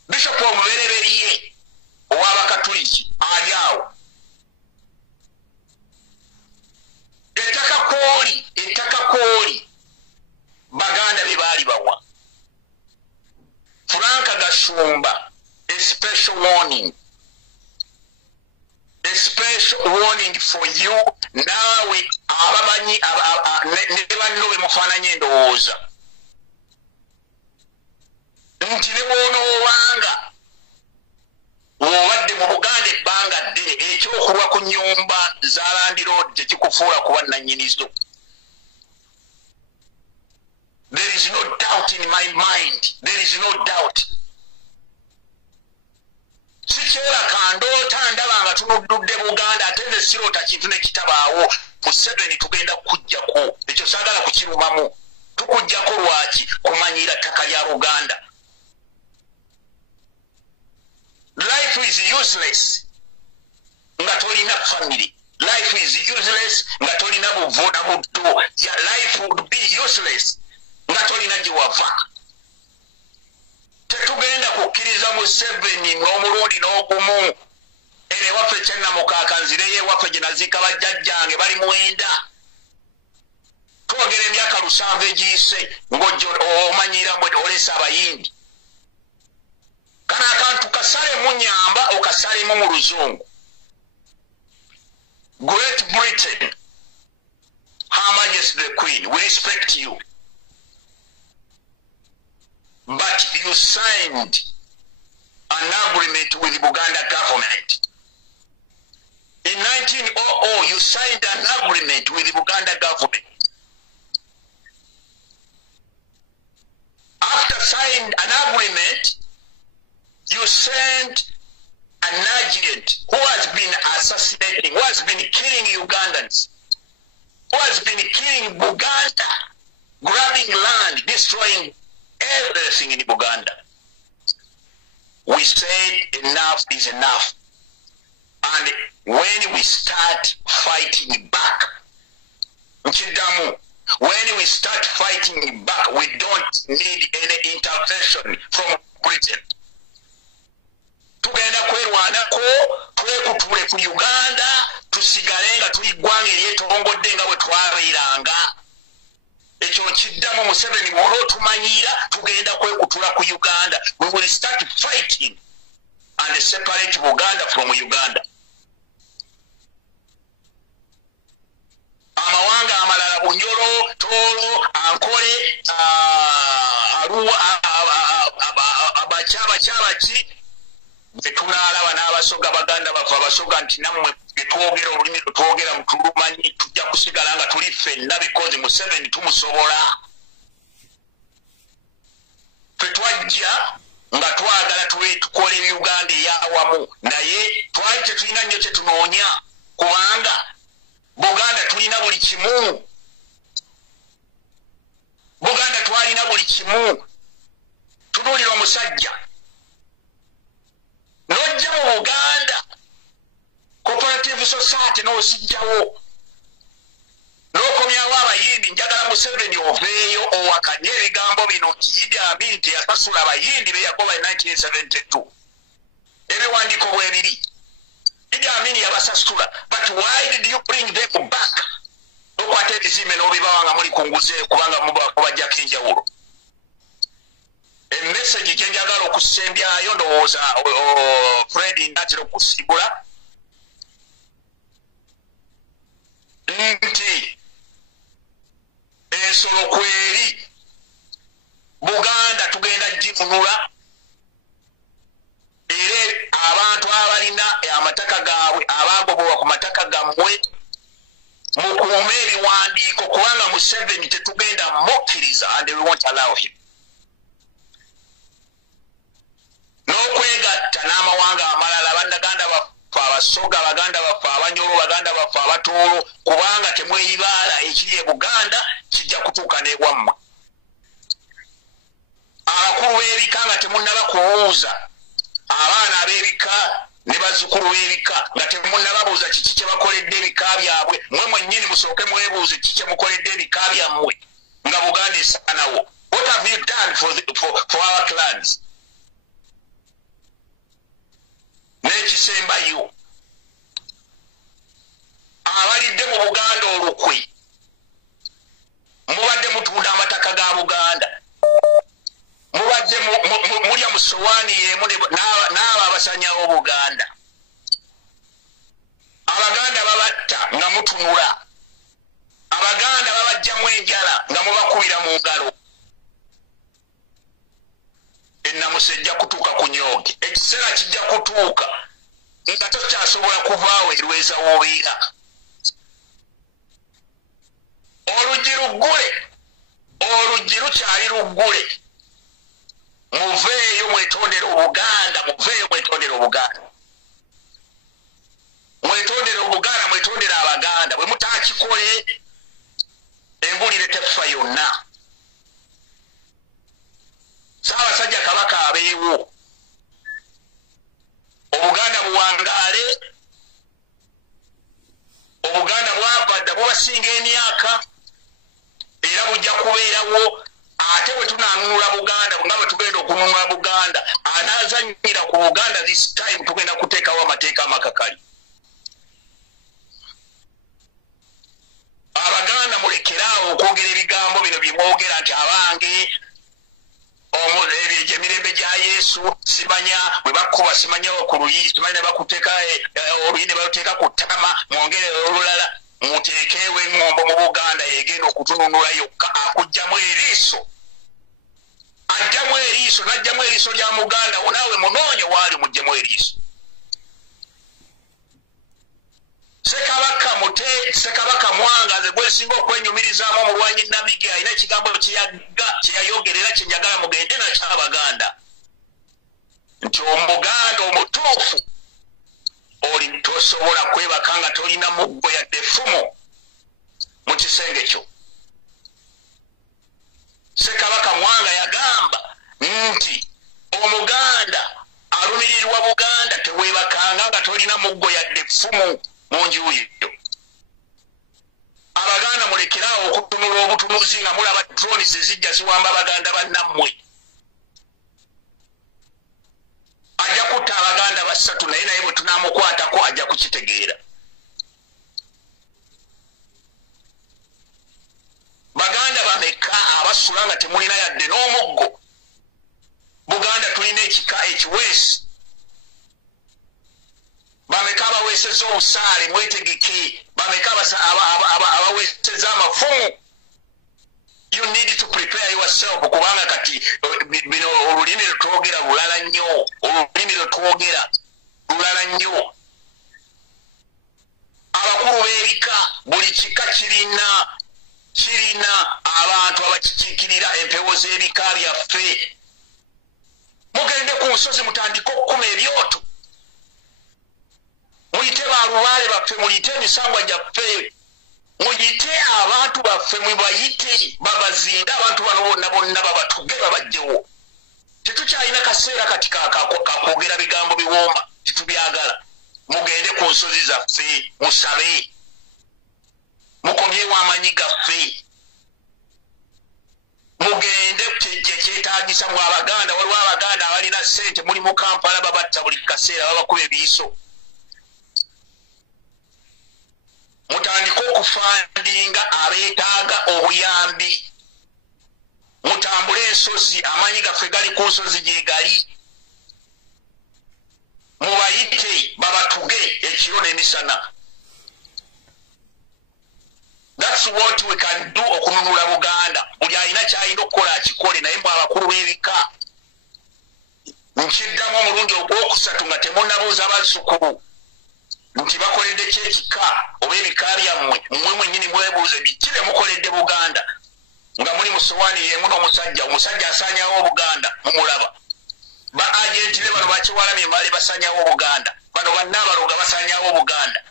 Bishop omubereberye ow'Abakatuliki ali awo. Ettaka kooli Baganda be baali bawa. Frank Gashumba, a special warning. A special warning for you. Naawe abamanyi ne banno be mufaananye endowooza. Nti ne bw'onoobanga obadde mu Buganda ebbanga ddene ekyokulwa ku nnyumba za Land Road tekikufuula kuba nannyinizo. There is no doubt in my mind. There is no doubt. batunudde Buganda ate nze sirota kintu ne kitabaawo Museveni tugenda kujjako ekyo saagala kukirumamu tukujjako lwaki kumanyira ttaka lya Buganda. Life is useless nga tolina family. Life is useless nga tolina buvuda buddo. Life would be useless nga tolina giwava. Tetugenda kukkiriza Museveni n'omulundi n'ogumu ere waffe kyennamukaaka nzireyo ewaffe gye naziika bajjajjange bali mwenda. Twogera emyaka 7 egiyise ng'ojja omanyira mwe olesa abayindi. Kana akantu kasalemu nyamba okasalemu mu Luzungu. Great Britain, Her Majesty the Queen, we respect you. But you signed an agreement with the Buganda government. In 1900, you signed an agreement with the Buganda government. After signing an agreement, you sent an agent who has been assassinating, who has been killing Ugandans, who has been killing Buganda, grabbing land, destroying everything in Buganda. We said enough is enough. And when we start fighting back, when we start fighting back, we don't need any intervention from Britain. Tugenda kwerwanako twekutule ku Uganda tusigale nga tuli ggwanga eryetorongodde nga bwe twabeeranga. Ekyo kiddamu Museveni bw'oba otumanyira tugenda kwekutula ku Uganda. We will start fighting and separate Buganda from Uganda. Amawanga amalala Bunyoro, Toro, Ankole, Arua, Abachaba, tunaalaba n'abasoga Baganda bafe abasoga nti nammwe betwogera olulimi twogera mutulumanyi tujja kusigala nga tuli ffenna because Museveni tumusobola. Ffe twajja nga twagala tukole Uganda ey'awamu naye twali tetulina nnyo kye tunoonya kubanga Buganda tulina buli kimu. Buganda twalina buli kimu. Tunuulira omusajja n'ojja mu Buganda cooperative society n'ozijjawo n'okomyawo abayindi. Njagala Museveni oveeyo owakanye ebigambo bino nti Idi Amin teyasasula abayindi be yagoba 1972. Ebiwandiiko bwe biri. Idi Amin yabasasula, but why did you bring them back? Okwata ebizimbe n'obibawa nga muli kunguze kubanga mubajjako enjawulo. Emessage gye njagala okusembyayo ndowooza Fred ndatera okusibula nti ensolo kweri Buganda tugenda gimunula era abantu abalina amataka gaabwe abagobwa ku mataka gammwe mukuume ebiwandiiko kubanga Museveni tetugenda mukkiriza and we won't allow him. N'okwegatta n'amawanga amalala Bannaganda baffe Abasoga, Baganda baffe Abanyoro, Baganda baffe Abatooro kubanga temweyibaala ekiri e Buganda kijja kutuuka n'ewammwe. Abakulu b'ebika nga temunnaba kubuuza abaana ab'ebika ne bazzukulu b'ebika nga temunnababuuza kiki kye bakoledde ebika byabwe. Mmwe mwennyini musooke mwebuuze kiki kye mukoledde ebika byammwe nga Buganda esaanawo. What have you done for our clans? N'ekisembayo abalidde mu Buganda olukwe mubadde mutunda amataka ga Buganda, mubadde mulya mu sowaani y'emu n'abo abasanyawo Buganda. Abaganda babatta nga mutunula, Abaganda babajjamu enjala nga mubakubira mu ngalo. Ennamusa ejja kutuuka ku nyooge. Ekiseera kijja kutuuka nga tokyasobola kuvaawo erweza w'obeera. Oluggi luggule, oluggi lukyali luggule. Muveeyo mwetondera Obuganda, muveeyo mwetondera Obuganda. tukole embulire tefa yonna. Ssaabasajja Kabaka abeewo, Obuganda buwangaale, Obuganda bwavadda bubasinga emyaka era bujja kubeerawo. Ate bwe tunanunula Buganda nga bwe tugenda okununula Buganda, anaazannyira ku Buganda this time tugenda kuteekawo amateeka amakakali. Abaganda mulekeraawo okwogera ebigambo bino bye mwogera nti abange emirembe gya Yesu simanya bwe bakuba simanyawo ku luyi simanya ne bakuteeka oluyi ne baluteeka ku ttama mwongere olulala muteekeewo eŋŋombo mu Buganda yegenda okutununula yokka akugjamu eriiso. Ajjamu eriiso n'ajjamu eriiso lya Muganda naawe munoonye waali muggyemu eriiso. Ssekabaka Mwangaze gwesinga okwenyumirizaamu omulwanyi Namige alina ekigambo kyeyayogera era kyenjagala mugende nakyo Abaganda nti Omuganda omutuufu oli tosobola kwebaka nga tolina muggo yadde effumu mu kisenge kyo. Ssekabaka Mwanga yagamba nti Omuganda alumirirwa Buganda teweebakanga nga tolina muggo yadde effumu mu njuuyo. Abaganda mulekeraawo okutunula obutunuzi nga mulaba drone zijja ziwamba Abaganda bannammwe. Ajja kutta Abaganda basatu naye bwe tunaamukwatako ajja kukitegeera. Baganda bameka abasula nga temulina yadde n'omuggo? Buganda tulina ekika ekiweesi. Bameka abaweeseza obusaale mwetegeke, bameka abaweeseza amafumu. You need to prepare yourself kubanga kati bino olulimi lwetwogera lulala nnyo, olulimi lwetwogera lulala nnyo. Abakulu b'ebika buli kika kirina abantu abakikiikirira empewo z'ebika byaffe. Mugende ku nsozi mutandike okukuma ebyoto, muyite balubaale baffe, muyite emisangwa gyaffe, muyite abantu baffe, mubayite babazinde abantu bano bonna babatuge babajjewo. Tetukyalina kaseera kati kakwogera bigambo biwooma tetubyagala. Mugende ku nsozi zaffe musabe, mukomyewo amanyi gaffe, mugende kyetaagisa mu Abaganda. Waliwo Abaganda abalina ssente muli mu Kampala babatta buli kaseera babakuba ebiiso. Mutandike okufandinga abeetaaga obuyambi, mutambule ensozi, amanyi gaffe gali ku nsozi gye gali, mubayite babatuge ekiro n'emisana. That's what we can do okununula Buganda. Buli alina kyalina okukola akikole, naye mwe abakulu b'ebika nkiddamu omulundi ogwokusatu nga temunnabuuza bazzukulu nti bakoledde kyekika oba ebika byammwe, mmwe mwennyini mwebuuze biki bye mukoledde Buganda nga muli mu sowaani y'emu n'omusajja. Omusajja asaanyawo Buganda mumulaba. Ba agenti be bano bakiwalamye baali basaanyawo Buganda, bano bannabaloga basaanyawo Buganda,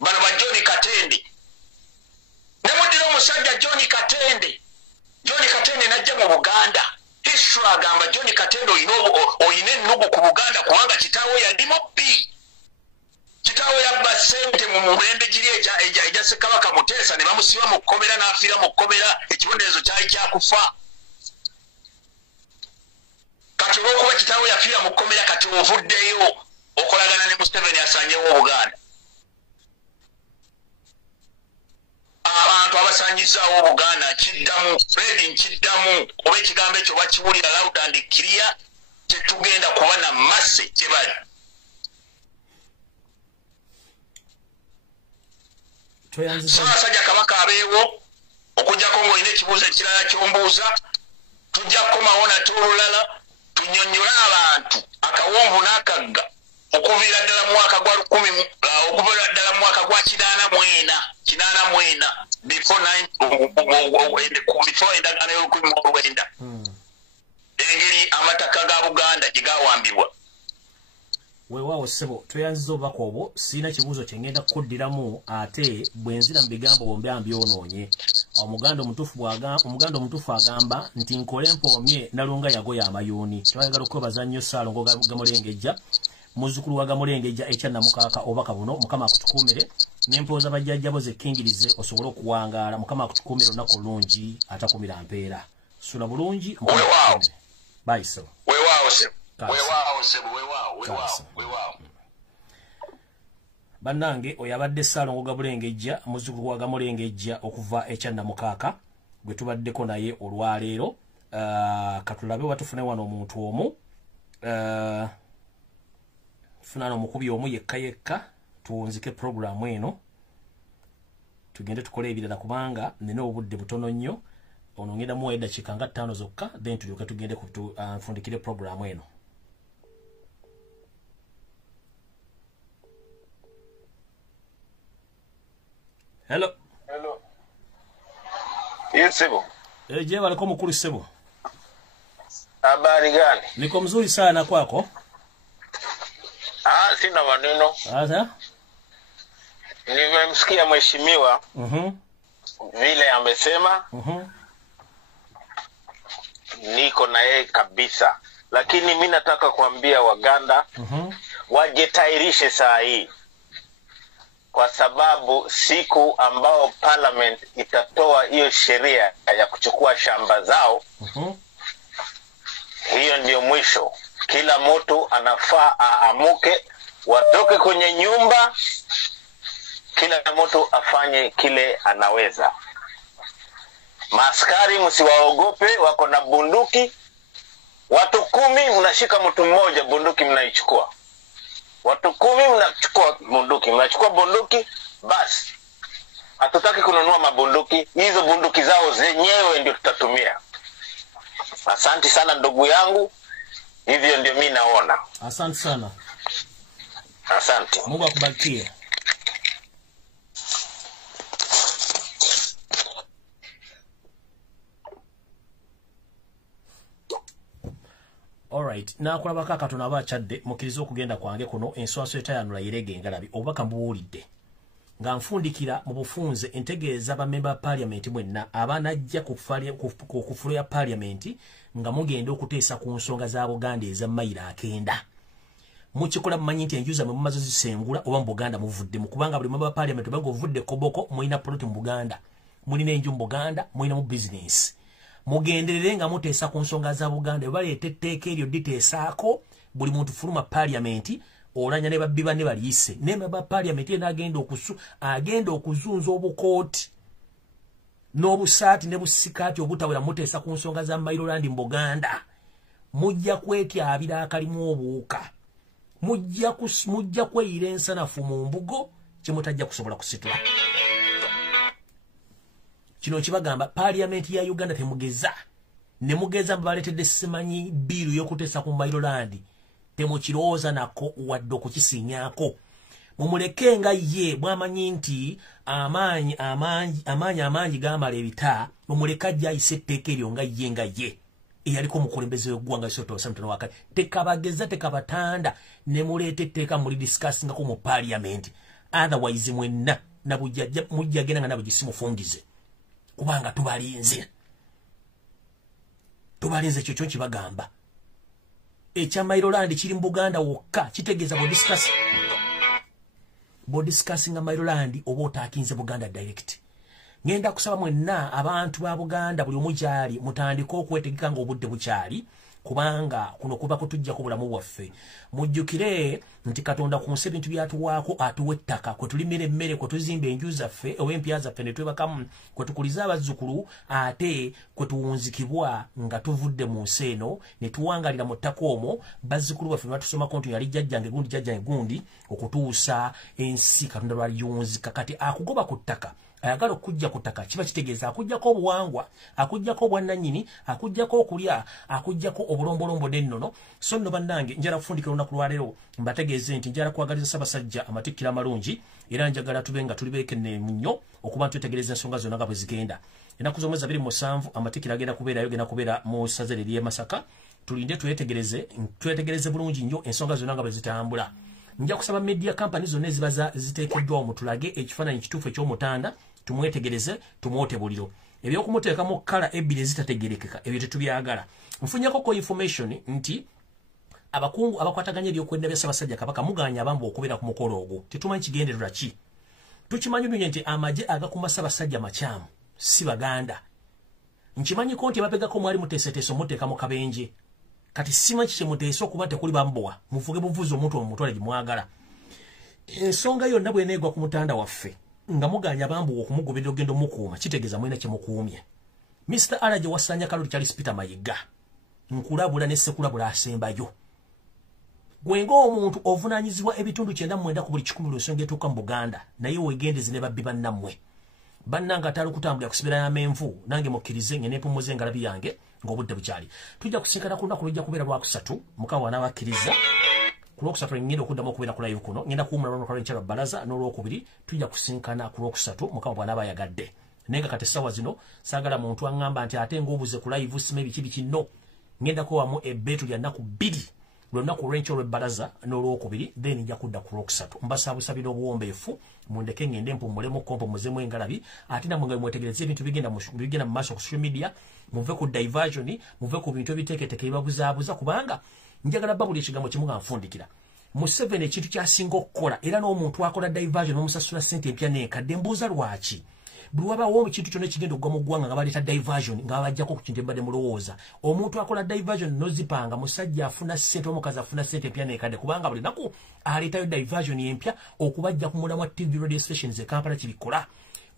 bano ba John Katende. Ne muddira omusajja John Katende. John Katende najja mu Buganda. History agamba John Katende oyina ennugu ku Buganda kubanga kitaawe yali mubbi. Kitaawe yabba ssente mu mulembe giri ejja Ssekabaka Muteesa ne bamusiba mu kkomera n'afiira mu kkomera, ekibonerezo kyali kyakufa. Kati olw'okuba kitaawe yafiira mu kkomera, kati ovuddeyo okolagana ne Museveni asaanyewo Buganda. Abantu abasaanyizaawo Buganda kiddamu, Fred nkiddamu, oba ekigambo ekyo bakiwulira loud and clear, tetugenda kuba na masse gye bali. Ssaabasajja Kabaka abeewo, okuggyako ng'olina ekibuuzo ekirala ky'ombuuza, tujja kukomawo nate olulala tunnyonnyola abantu akawonvu n'akagga okuviira ddala mu mwaka gwa 10 okuviira ddala mu mwaka gwa 84 before endagaano y'olukumi engeri amataka ga Buganda gye gaawambibwa. weewaawo ssebo tweyanziza obubaka obwo sirina kibuuzo kye ngenda kukuddiramu ate bwe nzira mu bigambo bombi mbyonoonye. Omuganda omutuufu agamba nti nkole mpoomye nalunga yagoya amayuuni. Twayagala okwebaza nnyo Ssaalongo Gamulengejja muzzukulu wa Gamulengejja ekyannamukaaka obubaka buno Mukama akutukuumire n'empooza bajjajjabo zekkingirize osobole okuwangaala. Mukama akutukuumire olunaku olungi atakumira mpeera. Sula bulungi bye ssebo. Bannange oyo abadde Ssaalongo Gamulengejja muzzukulu wa Gamulengejja okuva ekyannamukaaka gwe tubaddeko naye olwaleero. Katulabe watufune wano omuntu omu funana omukubi omu yekka tuwunzike programu eno tugende tukole ebirala kubanga nina obudde butono nnyo. Ono ngenda muwa eddakiika nga 5 zokka then tulyoke tugende nfundikire programu eno. Hello. Yes, Sebo. Je, waliko mkulu Sebo? Habari gani? Niko mzuri sana kwako. Sina maneno. Sasa? Nimemsikia mheshimiwa. Vile amesema. Niko na yeye kabisa. Lakini mimi nataka kuambia Waganda wajitairishe saa hii. Kwa sababu siku ambao parliament itatoa hiyo sheria ya kuchukua shamba zao, hiyo ndio mwisho. Kila mtu anafaa aamuke, watoke kwenye nyumba, kila mtu afanye kile anaweza. Maaskari msiwaogope, wako na bunduki. Watu 10 mnashika mtu mmoja, bunduki mnaichukua. Watu 10 mnachukua bunduki, mnachukua bunduki, basi. Hatutaki kununua mabunduki, hizo bunduki zao zenyewe ndio tutatumia. Asante sana ndugu yangu, hivyo ndio mimi naona. Asante sana. Asante. Mungu akubarikie. Alright, na kulaba kaka tunaba chadde mukirizo okugenda kwange kuno enswaso etayanula irege ngalabi obaka mbuulidde nga nfundikira mu bufunze entegeeza ba member parliament mwenna abanajja kufulu ya parliament nga mugenda okuteesa ku nsonga za Buganda eza mayira akenda mukikola mmanyi nti enjuza mu mazo zisengula oba mu Buganda muvudde mu kubanga buli member parliament bago vudde koboko mulina plot mu Buganda mulina enju mu Buganda mulina mu business mugenderere nga muteesa ku nsonga za Buganda baleete etteeka eryo diteesaako buli muntu fuluma parliament olanya ne babbi banne baliyise ne member parliament agenda okuzunza obukooti n'obusaati ne busikaati obutawera muteesa ku nsonga za Mailoland mu Buganda mujja kwetyabira akalimu obuuka mujja kweyira ensanafu mu mbugo kyemutajja kusobola kusitula. Kino kibagamba parliament ya Uganda temugeza ne mugeza baletedde simanyi biru yokuteesa ku Mailoland temukirooza nako wadde okukisinyaako mumuleke nga ye bwamanyi nti amaanyi gamala ebita mumuleka ajja ayise etteeka eryo nga ye eyaliko omukulembeze w'eggwanga Sotosa Mutono wakati tekabageza tekabatanda ne muleeta etteeka muli discussingako mu parliament otherwise mwenna mujja genda nga nabo gisimufungize kubanga tubalinze ekyo kibagamba ekya Mailoland kiri mu Buganda wokka kitegeeza bo discussing Mailoland oba otaakinze Buganda direct. Ngenda kusaba mwenna abantu ba Buganda buli omu gyali mutandika okwetegeka nga obudde bukyali kubanga kuno kuba kutujja ku bulamu bwaffe mujjukire nti Katonda ku nsi ebintu byatuwaako atuwa ettaka kwe tulimira emmere kwe tuzimba enju zaffe oba empya zaffe ne twebakamu kwe tukuliza abazzukulu ate kwe tuwunzikibwa nga tuvudde mu nsi eno ne tuwangalira mu ttaka omwo bazzukulu baffe batusomako nti yali jjajjange gundi okutuusa ensi Katonda lwaliyunzika kati akugoba ku ttaka ayagala okujja kutaka kiba kitegeeza akujjako obuwangwa akujjako obwannannyini akujjako okulya akujjako obulombolombo n'ennono so nno bannange njala kufundikira olunaku lwaleero mbategeeze nti njala kwagaliza Ssaabasajja amatikkira amalungi era njagala tube nga tuli beekene nnyo okuba ntwetegereza ensonga zonna nga bwe zigenda ennaku z'omwezi 27 amatikkira agenda kubeera mu ssaza ery'e Masaka tulinde twetegereze bulungi nnyo ensonga zonna nga bwe zitambula. Nja kusaba media companies zonna eziba ziteekeddwawo mutulage ekifaananyi kituufu eky'omutanda tumwetegereze tumwote buliro. Ebyokumuteekamu kkala ebbiri ezitategerekeka ebyo tetubyagala. Nfunyako ko information nti abakungu abakwataganya ebyokwenda bya Ssaabasajja Kabaka muganya abambu okubeera ku mukolo ogwo. Tetumanyi kigendererwa ki. Tukimanyi nnyo nti amagye agakuma Ssaabasajja makyamu si Baganda. Nkimanyi ko nti abapegako mwali muteeseteeso muteeka mu kabenje. Kati simanyi kye muteesa okuba tekuli bambowa. Muvuge buvuzi omuntu omutwale gye mwagala. Ensonga yonna bw'eneegwa ku mutanda waffe nga muganya abambu okumugoberera ogendo mukuuma kitegeeza mulina kye mukuumye. Mr. Alaje Wasanya Kaloli Charles Peter Mayiga nkulabula ne sekulabula asembayo. Gwenga omuntu ovunaanyizibwa ebitundu 99 ku buli 100 ensonga etuuka mu Buganda naye weegendeze ne babbi bannammwe. Bannanga atali kutambulira kusibira ya menvu nange mukkirize ngene mpumuze engalabi yange ng'obudde bukyali. Tujja kusinkana ku lunaku lujja kubeera Lwakusatu Mukama wanabakkiriza. Ku Lwokusatu ngenda okuddamu okubeera ku live kuno ngenda kuwumula Lwakwalenkyalwa Balaza n'Olwokubiri tujja kusinkana ku Lwokusatu Mukama bw'anaaba yagadde. Naye nga kati essaawa zino saagala muntu aŋŋamba nti ate ng'obuze ku live sima ebiki bikino ngenda kuwamu ebbeetu lya nnaku 2 lunaku Lwenkyalwa Balaza n'Olwokubiri then nja kudda ku Lwokusatu. Mbasaabusabira obuwombeefu mundeke ngende mpumulemu kompo muzemu engalabi ate namwe nga mwetegereze ebintu bigenda mu maaso ku social media muve ku diversion muve ku bintu ebiteeketeeke ebibabuzaabuza kubanga njagala babuli ekigambo kimu nga nfundikira. Museveni ekintu kyasinga okukola era n'omuntu akola diversion n'omusasula ssente empya n'enkadde mbuuza lwaki. Buli wabaawo ekintu kyonna ekigenda okugwa mu ggwanga nga baleeta diversion nga babajjako ku kintu embadde mulowooza. Omuntu akola diversion n'ozipanga musajja afuna ssente omukazi afuna ssente empya n'enkadde kubanga buli naku aleetayo diversion empya okubajja ku mulamwa TV radio stations e Kampala kibikola.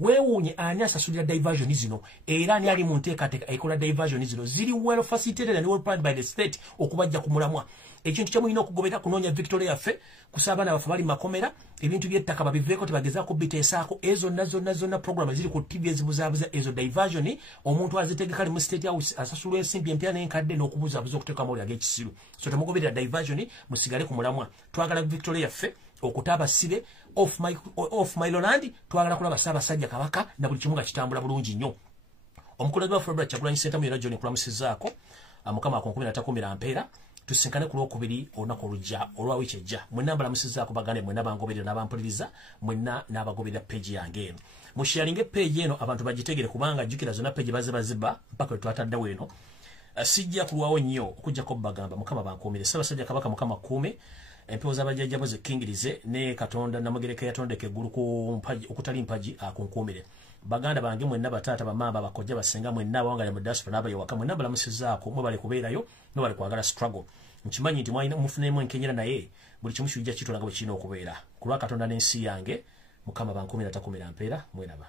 Weewuunye ani asasulira diversion zino era ani ali mu nteekateeka ekola diversion zino ziri well facilitated and well planned by the state okubajja ku mulamwa. Ekintu kye mulina okugobera kunoonya Victoria yaffe kusaabana baffe bali makomera ebintu by'ettaka babiveeko tebagezaako biteesaako ezo zonna program ziri ku TV ezibuzaabuza ezo diversion omuntu azitegeka kali mu state house asasulwa ensimbi empya n'enkadde n'okubuzaabuza okuteeka amawulire ag'ekisiru. So temugoberera diversion musigale ku mulamwa. Twagala Victoria yaffe okutaba sibe off my land twagala kulaba Ssaabasajja Kabaka na buli kimu nga kitambula bulungi nnyo. Omukulembeze wa February Kyagulanyi Ssentamu era John kulamusizaako Mukama akonkumira takumira mpeera tusinkane ku Lwokubiri olunaku olujja olwa wiiki ejja. Mwenna mbalamusizaako bagande mwenna bangoberera n'abampuliriza mwenna n'abagoberera page yange eno. Musharinge page eno abantu bagitegere kubanga jjukira zonna page baziba mpaka twataddawo eno. Sijja kulwawo nnyo okujjako bagamba Mukama bankuumire. Ssaabasajja Kabaka Mukama kuume. Empewo z'abajjajjabo zekkingirize ne Katonda Namugereka yatondeka eggulu ku mpaji okutali mpaji akunkuumire. Baganda bange mwenna bataata bamamba bakojja basenga mwenna abawangala mu diaspora n'abayewaka mwenna balamusizaako mwe bali kubeerayo ne bali kwagala struggle. Nkimanyi nti mwalina mufunemu enkenyera naye buli kimu kijja kitulaga bwe kirina okubeera. Ku lwa Katonda n'ensi yange Mukama bankuumira takumira mpeera mweraba.